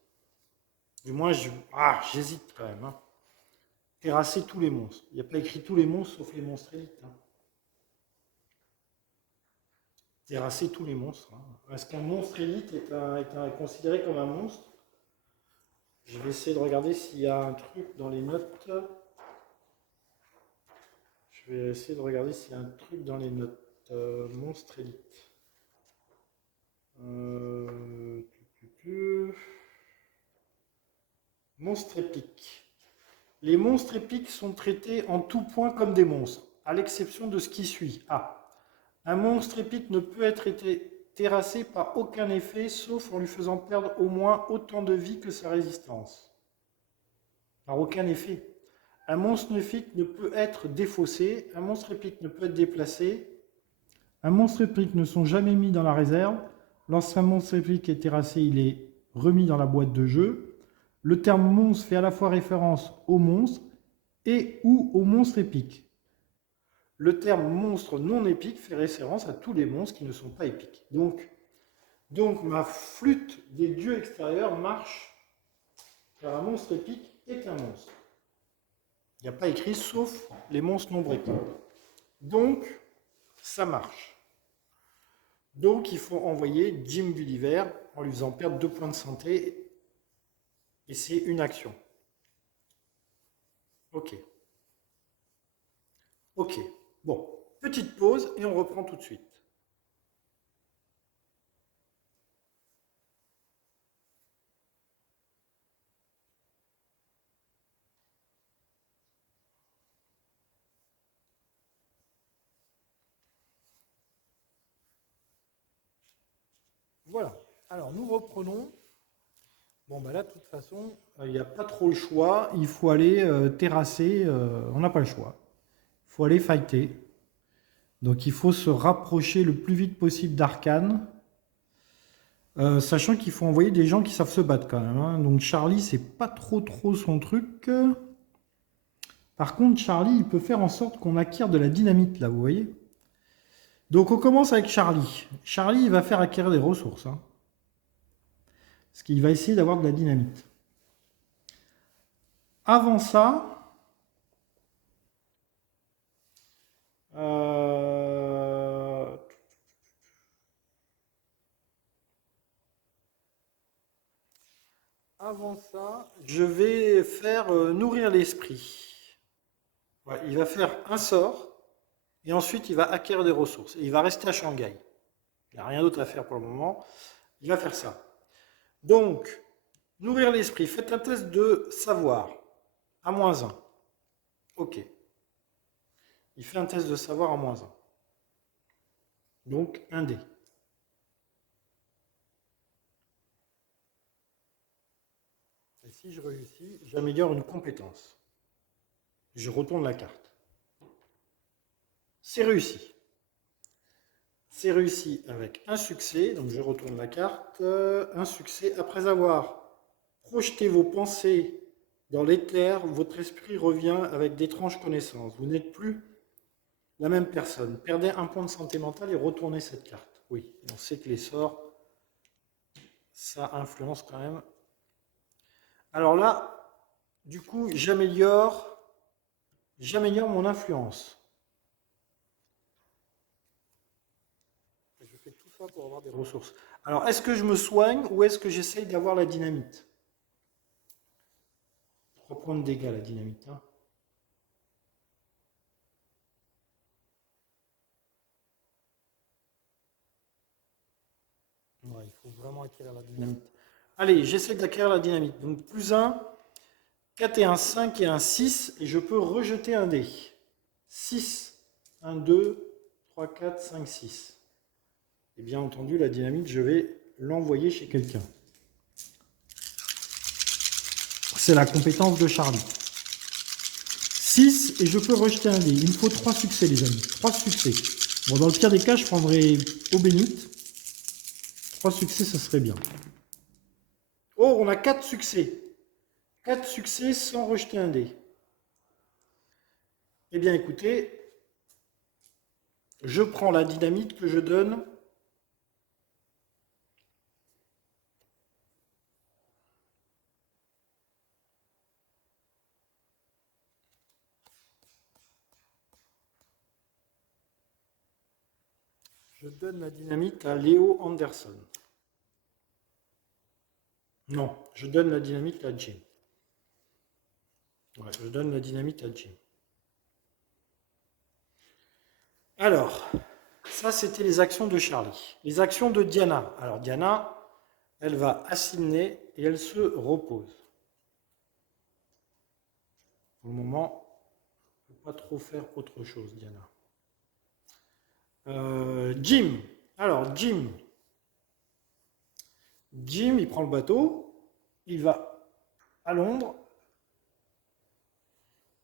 Du moins, j'hésite quand même. Hein. Terrasser tous les monstres. Il n'y a pas écrit tous les monstres sauf les monstres élites. Hein. Terrasser tous les monstres. Hein. Est-ce qu'un monstre élite est considéré comme un monstre? Je vais essayer de regarder s'il y a un truc dans les notes. Je vais essayer de regarder s'il y a un truc dans les notes. Monstre élite. Monstre épique. Les monstres épiques sont traités en tout point comme des monstres, à l'exception de ce qui suit. Un monstre épique ne peut être terrassé par aucun effet, sauf en lui faisant perdre au moins autant de vie que sa résistance. Par aucun effet. Un monstre épique ne peut être défaussé, un monstre épique ne peut être déplacé, un monstre épique ne sont jamais mis dans la réserve. Lorsqu'un monstre épique est terrassé, il est remis dans la boîte de jeu. Le terme monstre fait à la fois référence au monstre et ou au monstre épique. Le terme monstre non épique fait référence à tous les monstres qui ne sont pas épiques. Donc ma flûte des dieux extérieurs marche car un monstre épique est un monstre. Il n'y a pas écrit sauf les monstres non épiques. Donc, ça marche. Donc, il faut envoyer Jim Gulliver en lui faisant perdre 2 points de santé. Et c'est une action. Ok. Ok. Bon, petite pause et on reprend tout de suite. Voilà. Alors, nous reprenons. Bon, ben là, de toute façon, il n'y a pas trop le choix. Il faut aller terrasser. On n'a pas le choix. Il faut aller fighter. Donc, il faut se rapprocher le plus vite possible d'Arcane. Sachant qu'il faut envoyer des gens qui savent se battre quand même, hein. Donc Charlie, c'est pas trop son truc. Par contre, Charlie, il peut faire en sorte qu'on acquiert de la dynamite, là, vous voyez. Donc on commence avec Charlie. Charlie, il va faire acquérir des ressources, hein. Parce qu'il va essayer d'avoir de la dynamite. Avant ça, je vais faire nourrir l'esprit. Ouais, il va faire un sort et ensuite il va acquérir des ressources. Et il va rester à Shanghai. Il n'y a rien d'autre à faire pour le moment. Il va faire ça. Donc, nourrir l'esprit. Faites un test de savoir. À -1. Ok. Il fait un test de savoir à -1. Donc, un dé. Et si je réussis, j'améliore une compétence. Je retourne la carte. C'est réussi. C'est réussi avec un succès. Donc, je retourne la carte. Un succès. Après avoir projeté vos pensées dans l'éther, votre esprit revient avec d'étranges connaissances. Vous n'êtes plus la même personne. Perdez un point de santé mentale et retournez cette carte. Oui, on sait que les sorts, ça influence quand même. Alors là, du coup, j'améliore mon influence. Je fais tout ça pour avoir des ressources. Alors, est-ce que je me soigne ou est-ce que j'essaye d'avoir la dynamite? 3 points de dégâts, la dynamite, hein. Ouais, il faut vraiment acquérir la dynamite. Allez, j'essaie d'acquérir la dynamite. Donc, +1, 4 et un 5 et un 6, et je peux rejeter un dé. 6, 1, 2, 3, 4, 5, 6. Et bien entendu, la dynamite, je vais l'envoyer chez quelqu'un. C'est la compétence de Charlie. 6, et je peux rejeter un dé. Il me faut 3 succès, les amis. 3 succès. Bon, dans le pire des cas, je prendrai eau bénite. 3 succès, ça serait bien. Oh, on a 4 succès. 4 succès sans rejeter un dé. Eh bien, écoutez, je prends la dynamite que je donne. Je donne la dynamite à Léo Anderson. Non, je donne la dynamite à Jim. Ouais, je donne la dynamite à Jim. Alors, ça c'était les actions de Charlie. Les actions de Diana. Alors Diana, elle va assigner et elle se repose. Pour le moment, je ne peux pas trop faire autre chose, Diana. Jim. Alors Jim, il prend le bateau, il va à Londres.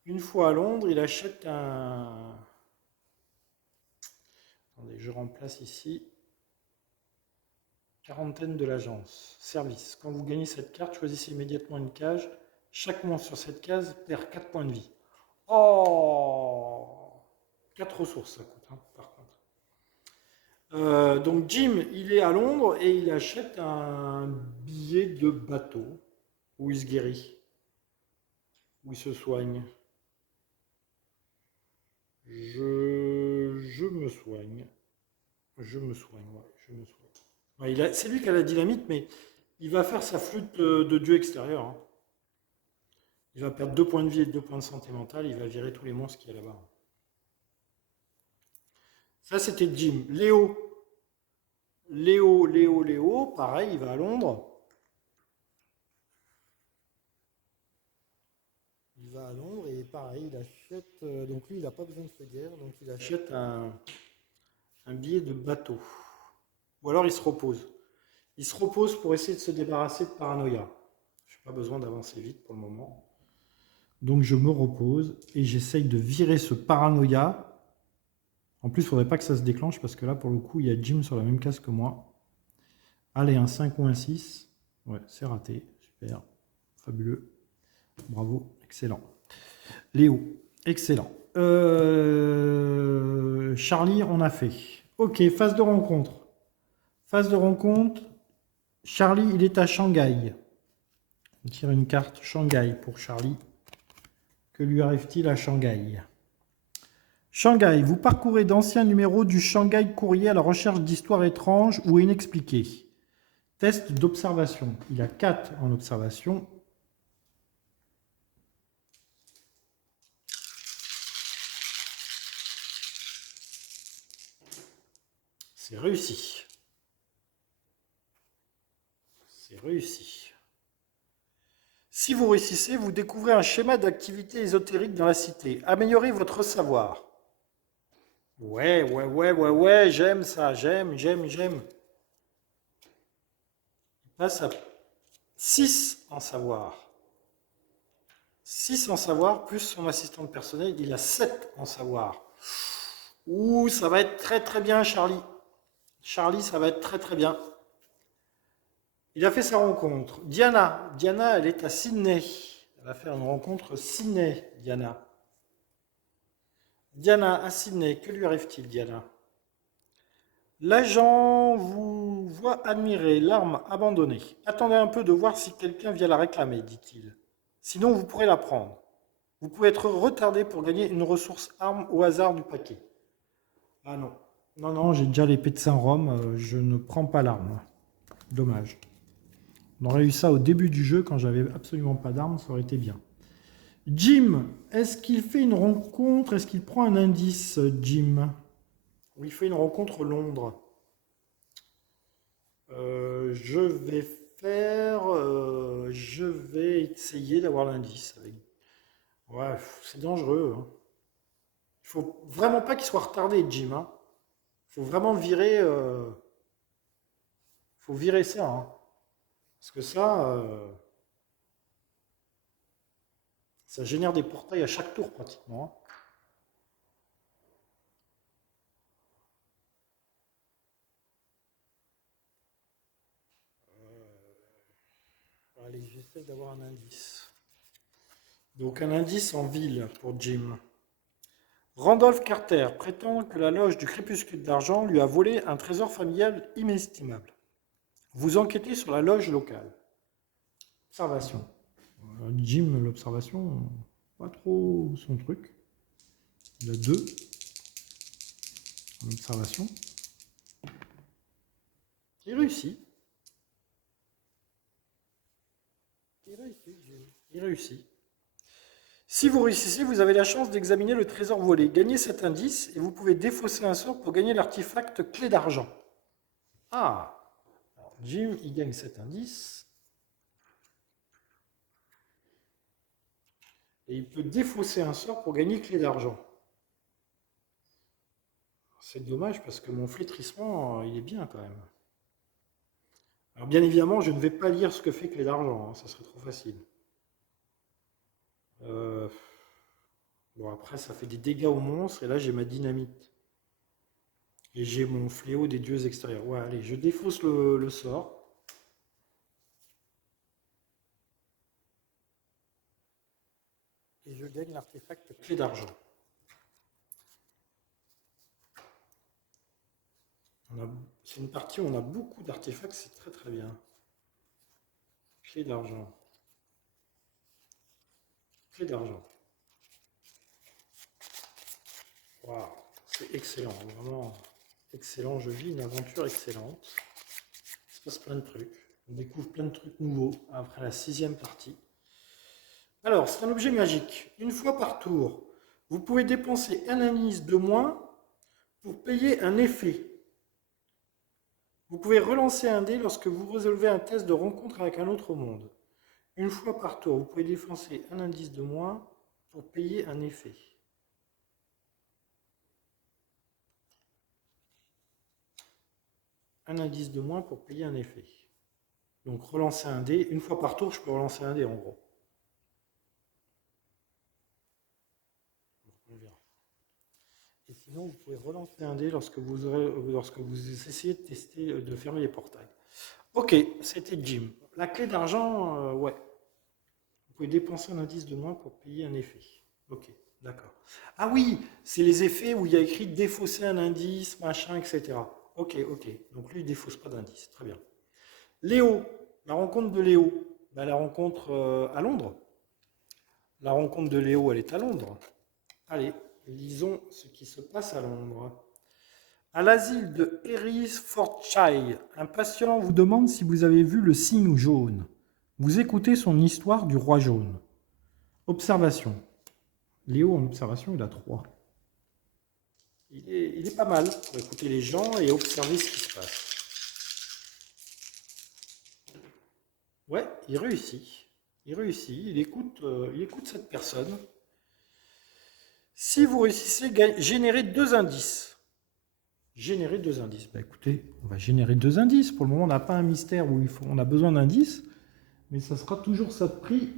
Une fois à Londres, il achète un... Attendez, je remplace ici. Quarantaine de l'agence. Service. Quand vous gagnez cette carte, choisissez immédiatement une cage. Chaque monstre sur cette case perd 4 points de vie. Oh, 4 ressources, ça coûte, hein, par contre. Donc Jim, il est à Londres et il achète un billet de bateau où il se guérit, où il se soigne. Je me soigne. Je me soigne, ouais, je me soigne. Ouais, c'est lui qui a la dynamite, mais il va faire sa flûte de dieu extérieur, hein. Il va perdre 2 points de vie et 2 points de santé mentale. Il va virer tous les monstres qu'il y a là-bas. Ça, c'était Jim. Léo, pareil, il va à Londres. Il va à Londres et pareil, il achète. Donc lui, il n'a pas besoin de se guerre, donc il achète un billet de bateau. Ou alors il se repose. Il se repose pour essayer de se débarrasser de paranoïa. Je n'ai pas besoin d'avancer vite pour le moment. Donc je me repose et j'essaye de virer ce paranoïa. En plus, il ne faudrait pas que ça se déclenche parce que là, pour le coup, il y a Jim sur la même case que moi. Allez, un 5 ou un 6. Ouais, c'est raté. Super. Fabuleux. Bravo. Excellent. Léo. Excellent. Charlie, on a fait. Ok, phase de rencontre. Phase de rencontre. Charlie, il est à Shanghai. On tire une carte Shanghai pour Charlie. Que lui arrive-t-il à Shanghai? Shanghai, vous parcourez d'anciens numéros du Shanghai Courrier à la recherche d'histoires étranges ou inexpliquées. Test d'observation. Il a 4 en observation. C'est réussi. C'est réussi. Si vous réussissez, vous découvrez un schéma d'activité ésotérique dans la cité. Améliorez votre savoir. Ouais, j'aime ça, j'aime. Il passe à 6 en savoir. 6 en savoir, plus son assistante personnelle, il a 7 en savoir. Ouh, ça va être très très bien, Charlie. Charlie, ça va être très très bien. Il a fait sa rencontre. Diana, elle est à Sydney. Elle va faire une rencontre Sydney, Diana. Diana, à Sydney, que lui arrive-t-il, Diana? L'agent vous voit admirer l'arme abandonnée. Attendez un peu de voir si quelqu'un vient la réclamer, dit-il. Sinon, vous pourrez la prendre. Vous pouvez être retardé pour gagner une ressource arme au hasard du paquet. Ah non. Non, j'ai déjà l'épée de Saint-Rome, je ne prends pas l'arme. Dommage. On aurait eu ça au début du jeu, quand j'avais absolument pas d'arme, ça aurait été bien. Jim, est-ce qu'il fait une rencontre? Est-ce qu'il prend un indice, Jim? Ou il fait une rencontre Londres? Je vais essayer d'avoir l'indice. Ouais, c'est dangereux, hein. Il faut vraiment pas qu'il soit retardé, Jim, hein. Il faut vraiment virer. Faut virer ça, hein. Parce que ça génère des portails à chaque tour pratiquement, hein. Allez, j'essaie d'avoir un indice. Donc un indice en ville pour Jim. Randolph Carter prétend que la loge du crépuscule d'argent lui a volé un trésor familial inestimable. Vous enquêtez sur la loge locale. Observation. Jim, l'observation, pas trop son truc. Il a 2 en observation. Il réussit. Il réussit. Si vous réussissez, vous avez la chance d'examiner le trésor volé. Gagnez cet indice et vous pouvez défausser un sort pour gagner l'artefact clé d'argent. Ah, alors Jim, il gagne cet indice. Et il peut défausser un sort pour gagner clé d'argent. C'est dommage parce que mon flétrissement, il est bien quand même. Alors bien évidemment, je ne vais pas lire ce que fait clé d'argent, hein, ça serait trop facile. Euh, Bon, après, ça fait des dégâts aux monstres, et là, j'ai ma dynamite. Et j'ai mon fléau des dieux extérieurs. Ouais, allez, je défausse le sort. Et je gagne l'artefact clé d'argent. C'est une partie où on a beaucoup d'artefacts, c'est très très bien. Clé d'argent. Clé d'argent. Waouh, c'est excellent, vraiment excellent. Je vis une aventure excellente. Il se passe plein de trucs. On découvre plein de trucs nouveaux après la 6e partie. Alors, c'est un objet magique. Une fois par tour, vous pouvez dépenser un indice de moins pour payer un effet. Vous pouvez relancer un dé lorsque vous résolvez un test de rencontre avec un autre monde. Une fois par tour, vous pouvez dépenser un indice de moins pour payer un effet. Un indice de moins pour payer un effet. Donc relancer un dé. Une fois par tour, je peux relancer un dé en gros. On verra. Et sinon, vous pouvez relancer un dé lorsque vous essayez de tester, de fermer les portails. Ok, c'était Jim. La clé d'argent, ouais. Vous pouvez dépenser un indice de moins pour payer un effet. Ok, d'accord. Ah oui, c'est les effets où il y a écrit défausser un indice, machin, etc. Ok, ok. Donc lui, il défausse pas d'indice. Très bien. Léo, la rencontre de Léo. Ben, la rencontre à Londres. La rencontre de Léo, elle est à Londres. Allez, lisons ce qui se passe à Londres. À l'asile de Herefordshire, un patient vous demande si vous avez vu le cygne jaune. Vous écoutez son histoire du roi jaune. Observation. Léo, en observation, il a 3. Il est pas mal pour écouter les gens et observer ce qui se passe. Ouais, il réussit. Il réussit. Il écoute cette personne. Si vous réussissez, générer 2 indices. Générer 2 indices. Bah écoutez, on va générer 2 indices. Pour le moment, on n'a pas un mystère où on a besoin d'indices. Mais ça sera toujours ça de prix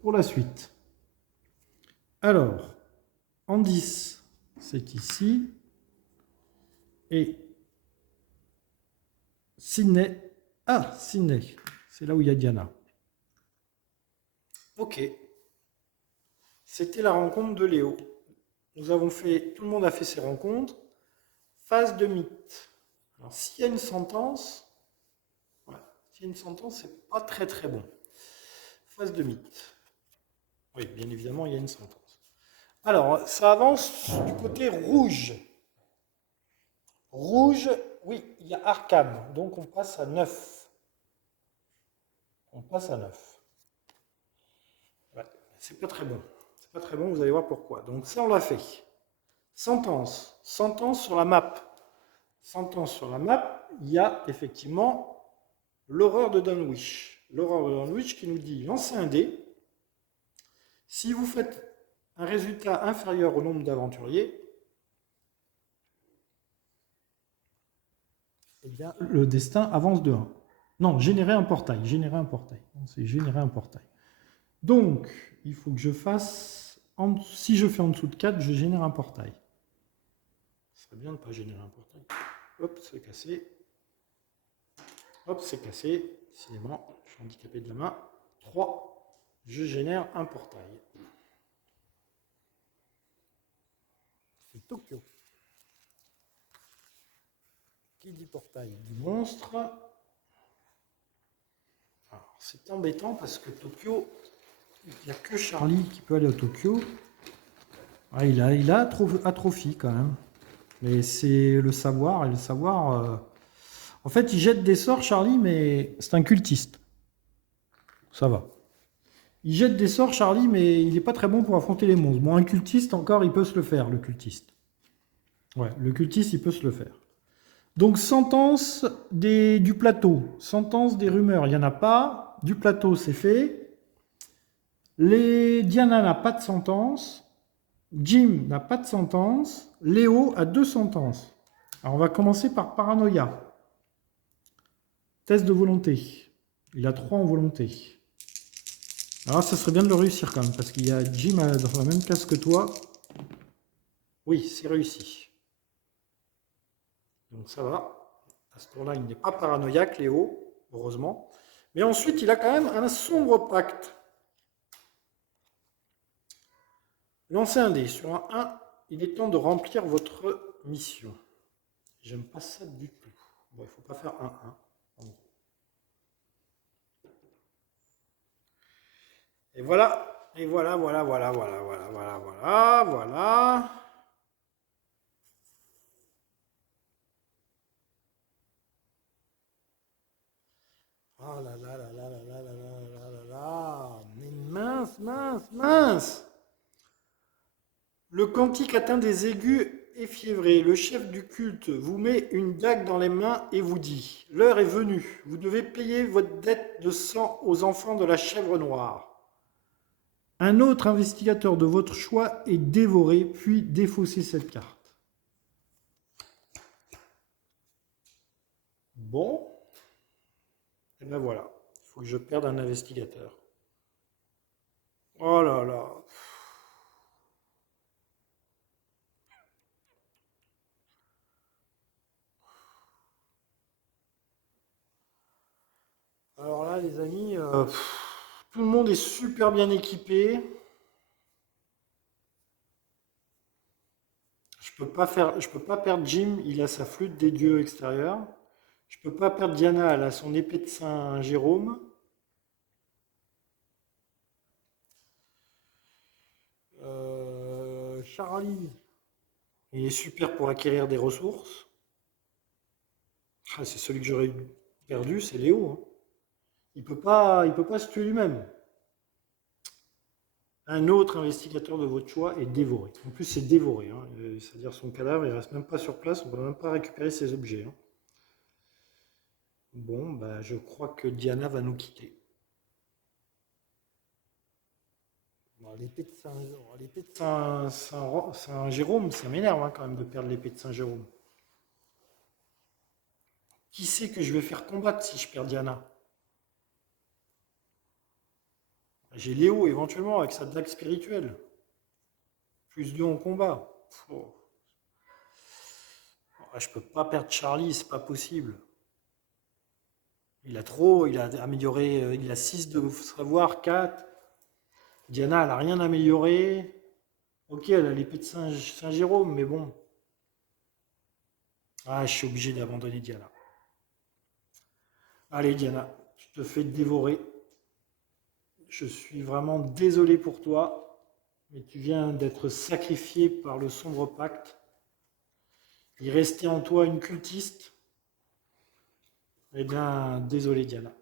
pour la suite. Alors, indice, c'est ici. Et Sydney. Ah, Sydney. C'est là où il y a Diana. Ok. C'était la rencontre de Léo. Tout le monde a fait ses rencontres. Phase de mythe. Alors, s'il y a une sentence, ouais, s'il y a une sentence, c'est pas très très bon. Phase de mythe. Oui, bien évidemment, il y a une sentence. Alors, ça avance du côté rouge. Rouge, oui, il y a Arkham. Donc, on passe à 9. On passe à 9. Ouais, c'est pas très bon. C'est pas très bon, vous allez voir pourquoi. Donc, ça, on l'a fait. Sentence. Sentence sur la map. Sentence sur la map, il y a effectivement l'horreur de Dunwich. L'horreur de Dunwich qui nous dit lancez un dé. Si vous faites un résultat inférieur au nombre d'aventuriers, eh bien, le destin avance de 1. Non, générer un portail. Générer un portail. C'est générer un portail. Donc, il faut que je fasse... Si je fais en dessous de 4, je génère un portail. Ce serait bien de ne pas générer un portail. Hop, c'est cassé. Hop, c'est cassé. Décidément, je suis handicapé de la main. 3. Je génère un portail. C'est Tokyo. Qui dit portail du monstre. Alors, c'est embêtant parce que Tokyo, il n'y a que Charlie qui peut aller à Tokyo. Ah, il a atrophie quand même. Mais c'est le savoir, et le savoir... En fait, il jette des sorts, Charlie, mais c'est un cultiste. Ça va. Il jette des sorts, Charlie, mais il n'est pas très bon pour affronter les monstres. Bon, un cultiste, encore, il peut se le faire, le cultiste. Ouais, le cultiste, il peut se le faire. Donc, sentence du plateau. Sentence des rumeurs, il n'y en a pas. Du plateau, c'est fait. Diana n'a pas de sentence. Jim n'a pas de sentence. Léo a 2 sentences. Alors, on va commencer par paranoïa. Test de volonté. Il a 3 en volonté. Alors, ça serait bien de le réussir quand même, parce qu'il y a Jim dans la même classe que toi. Oui, c'est réussi. Donc ça va. À ce tour-là, il n'est pas paranoïaque, Léo, heureusement. Mais ensuite, il a quand même un sombre pacte. Lancez un dé. Sur un 1, il est temps de remplir votre mission. J'aime pas ça du tout. Bon, il ne faut pas faire un 1. En gros. Et voilà. Et voilà. Oh là là là là là là là là là là. Mais mince. Le cantique atteint des aigus effiévrés. Le chef du culte vous met une dague dans les mains et vous dit: l'heure est venue. Vous devez payer votre dette de sang aux enfants de la chèvre noire. Un autre investigateur de votre choix est dévoré, puis défaussé cette carte. Bon, et ben voilà. Il faut que je perde un investigateur. Oh là là. là, les amis, tout le monde est super bien équipé. Je peux pas perdre Jim, il a sa flûte des dieux extérieure. Je peux pas perdre Diana, elle a son épée de Saint Jérôme. Charlie, il est super pour acquérir des ressources. Ah, c'est celui que j'aurais perdu, c'est Léo, hein. Il peut pas se tuer lui-même. Un autre investigateur de votre choix est dévoré. En plus, c'est dévoré, hein. C'est-à-dire son cadavre, il reste même pas sur place, on ne peut même pas récupérer ses objets, hein. Bon, bah, je crois que Diana va nous quitter. Bon, l'épée de Saint-Jérôme, ça m'énerve, hein, quand même de perdre l'épée de Saint-Jérôme. Qui sait que je vais faire combattre si je perds Diana? J'ai Léo éventuellement avec sa dague spirituelle. Plus 2 en combat. Oh. Ah, je peux pas perdre Charlie, c'est pas possible. Il a amélioré, il a 6 de savoir, 4. Diana, elle a rien amélioré. Ok, elle a l'épée de Saint-Jérôme, mais bon. Ah, je suis obligé d'abandonner Diana. Allez, Diana, tu te fais dévorer. Je suis vraiment désolé pour toi, mais tu viens d'être sacrifié par le sombre pacte. Il restait en toi une cultiste. Eh bien, désolé Diana.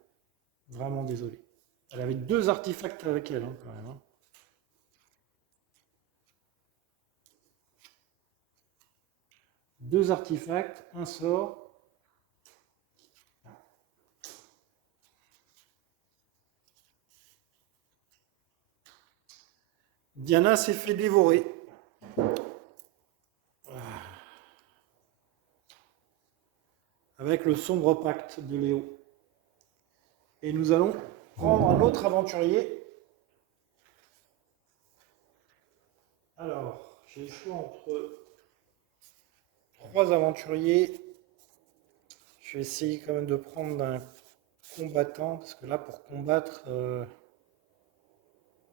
Vraiment désolé. Elle avait 2 artefacts avec elle, hein, quand même, hein. Deux artefacts, un sort. Diana s'est fait dévorer. Avec le sombre pacte de Léo. Et nous allons prendre un autre aventurier. Alors, j'ai le choix entre 3 aventuriers. Je vais essayer quand même de prendre un combattant, parce que là, pour combattre,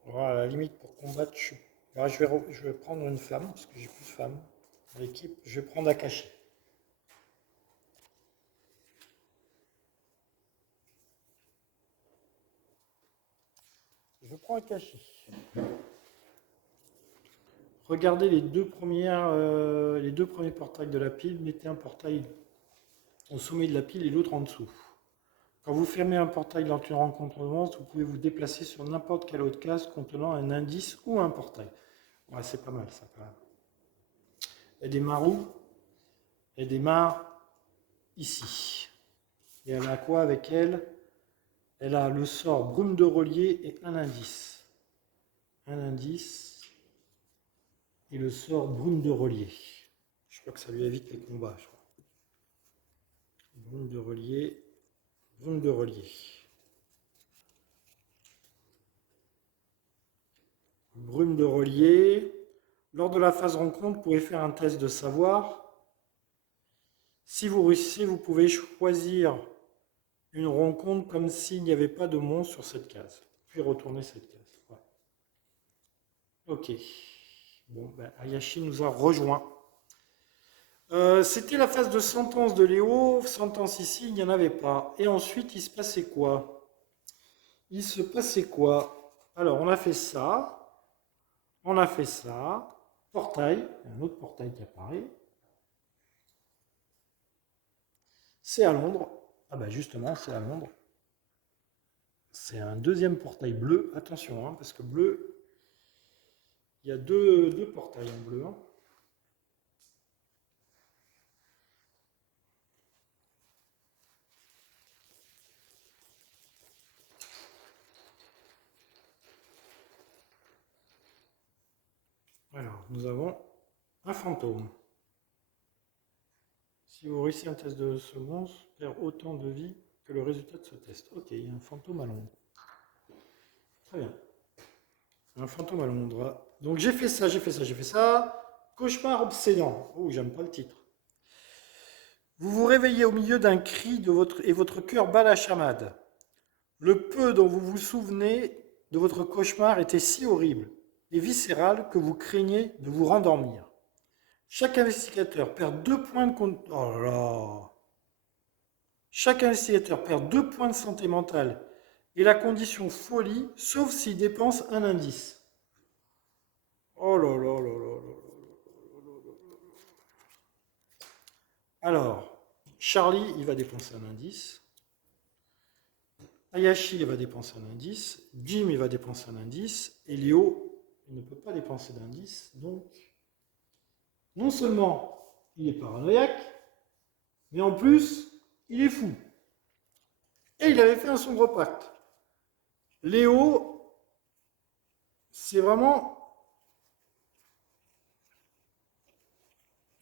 voilà, à la limite, pour combattre, je vais prendre une femme, parce que j'ai plus de femmes dans l'équipe. Je vais prendre Akashi. Je prends Akashi. Regardez les deux premiers portails de la pile. Mettez un portail au sommet de la pile et l'autre en dessous. Quand vous fermez un portail lors d'une rencontre de monstres, vous pouvez vous déplacer sur n'importe quelle autre case contenant un indice ou un portail. Ouais, c'est pas mal ça quand même. Elle démarre où? Elle démarre ici. Et elle a quoi avec elle? Elle a le sort brume de relier et un indice. Un indice et le sort brume de relier. Je crois que ça lui évite les combats, je crois. Brume de relier. Brume de relier. Brume de relier. Lors de la phase rencontre, vous pouvez faire un test de savoir. Si vous réussissez, vous pouvez choisir une rencontre comme s'il n'y avait pas de monstre sur cette case. Puis retourner cette case. Ouais. Ok. Bon, ben, Ayashi nous a rejoint. C'était la phase de sentence de Léo. Sentence ici, il n'y en avait pas. Et ensuite, il se passait quoi? Il se passait quoi? Alors, on a fait ça. On a fait ça. Portail. Il y a un autre portail qui apparaît. C'est à Londres. Ah bah justement, c'est à Londres. C'est un deuxième portail bleu. Attention, hein, parce que bleu, il y a deux portails en bleu, hein. Alors, nous avons un fantôme. Si vous réussissez un test de ce monstre, perd autant de vie que le résultat de ce test. Ok, il y a un fantôme à Londres. Très bien. Un fantôme à Londres. Donc j'ai fait ça, j'ai fait ça, j'ai fait ça. Cauchemar obsédant. Oh, j'aime pas le titre. Vous vous réveillez au milieu d'un cri et votre cœur bat la chamade. Le peu dont vous vous souvenez de votre cauchemar était si horrible et viscéral que vous craignez de vous rendormir. Chaque investigateur perd 2 points de compte. Oh là là. Chaque investigateur perd 2 points de santé mentale et la condition folie, sauf s'il dépense un indice. Oh là là là là là. Alors, Charlie, il va dépenser un indice. Hayashi, il va dépenser un indice. Jim, il va dépenser un indice. Et Léo, il ne peut pas dépenser d'indice. Donc, non seulement il est paranoïaque, mais en plus, il est fou. Et il avait fait un sombre pacte. Léo, c'est vraiment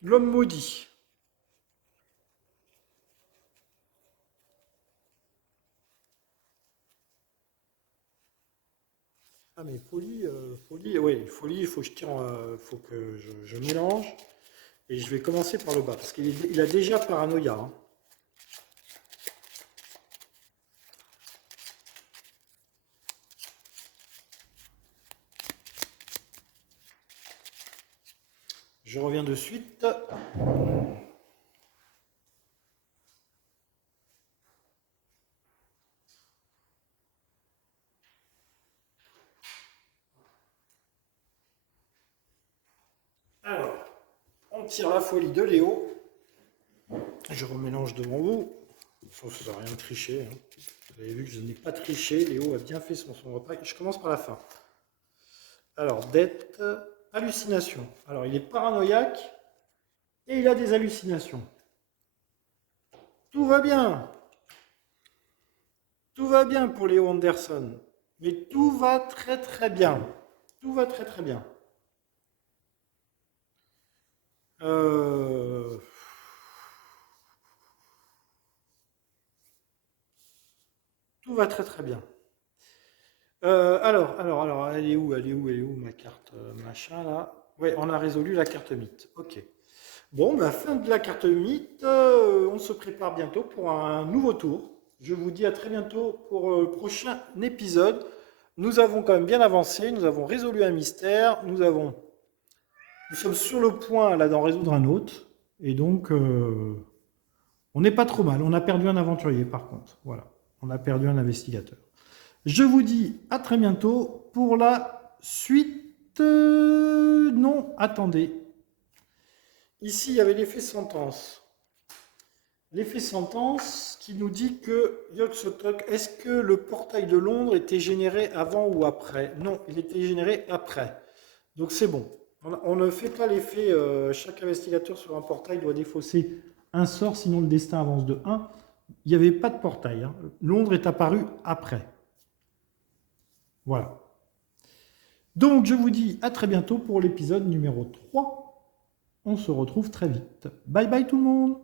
l'homme maudit. Ah mais folie, oui, folie, il faut que je tire, faut que je mélange. Et je vais commencer par le bas, parce qu'il a déjà paranoïa. Hein. Je reviens de suite. Alors, on tire la folie de Léo. Je remélange devant vous. Ça ne sert à rien de tricher. Hein. Vous avez vu que je n'ai pas triché. Léo a bien fait son repas. Je commence par la fin. Alors, dette, hallucination. Alors, il est paranoïaque et il a des hallucinations. Tout va bien. Tout va bien pour Léo Anderson. Mais tout va très très bien. Tout va très très bien. Tout va très très bien. Alors, elle est où ma carte machin là? Ouais, on a résolu la carte mythe. Ok. Bon, bah, fin de la carte mythe. On se prépare bientôt pour un nouveau tour. Je vous dis à très bientôt pour le prochain épisode. Nous avons quand même bien avancé. Nous avons résolu un mystère. Nous sommes sur le point là d'en résoudre un autre. Et donc, on n'est pas trop mal. On a perdu un aventurier par contre. Voilà. On a perdu un investigateur. Je vous dis à très bientôt pour la suite. Non, attendez. Ici, il y avait l'effet sentence. L'effet sentence qui nous dit que Yog-Sothoth, est-ce que le portail de Londres était généré avant ou après? Non, il était généré après. Donc c'est bon. On ne fait pas l'effet chaque investigateur sur un portail doit défausser un sort, sinon le destin avance de 1. Il n'y avait pas de portail. Hein. Londres est apparu après. Voilà. Donc je vous dis à très bientôt pour l'épisode numéro 3. On se retrouve très vite. Bye bye tout le monde.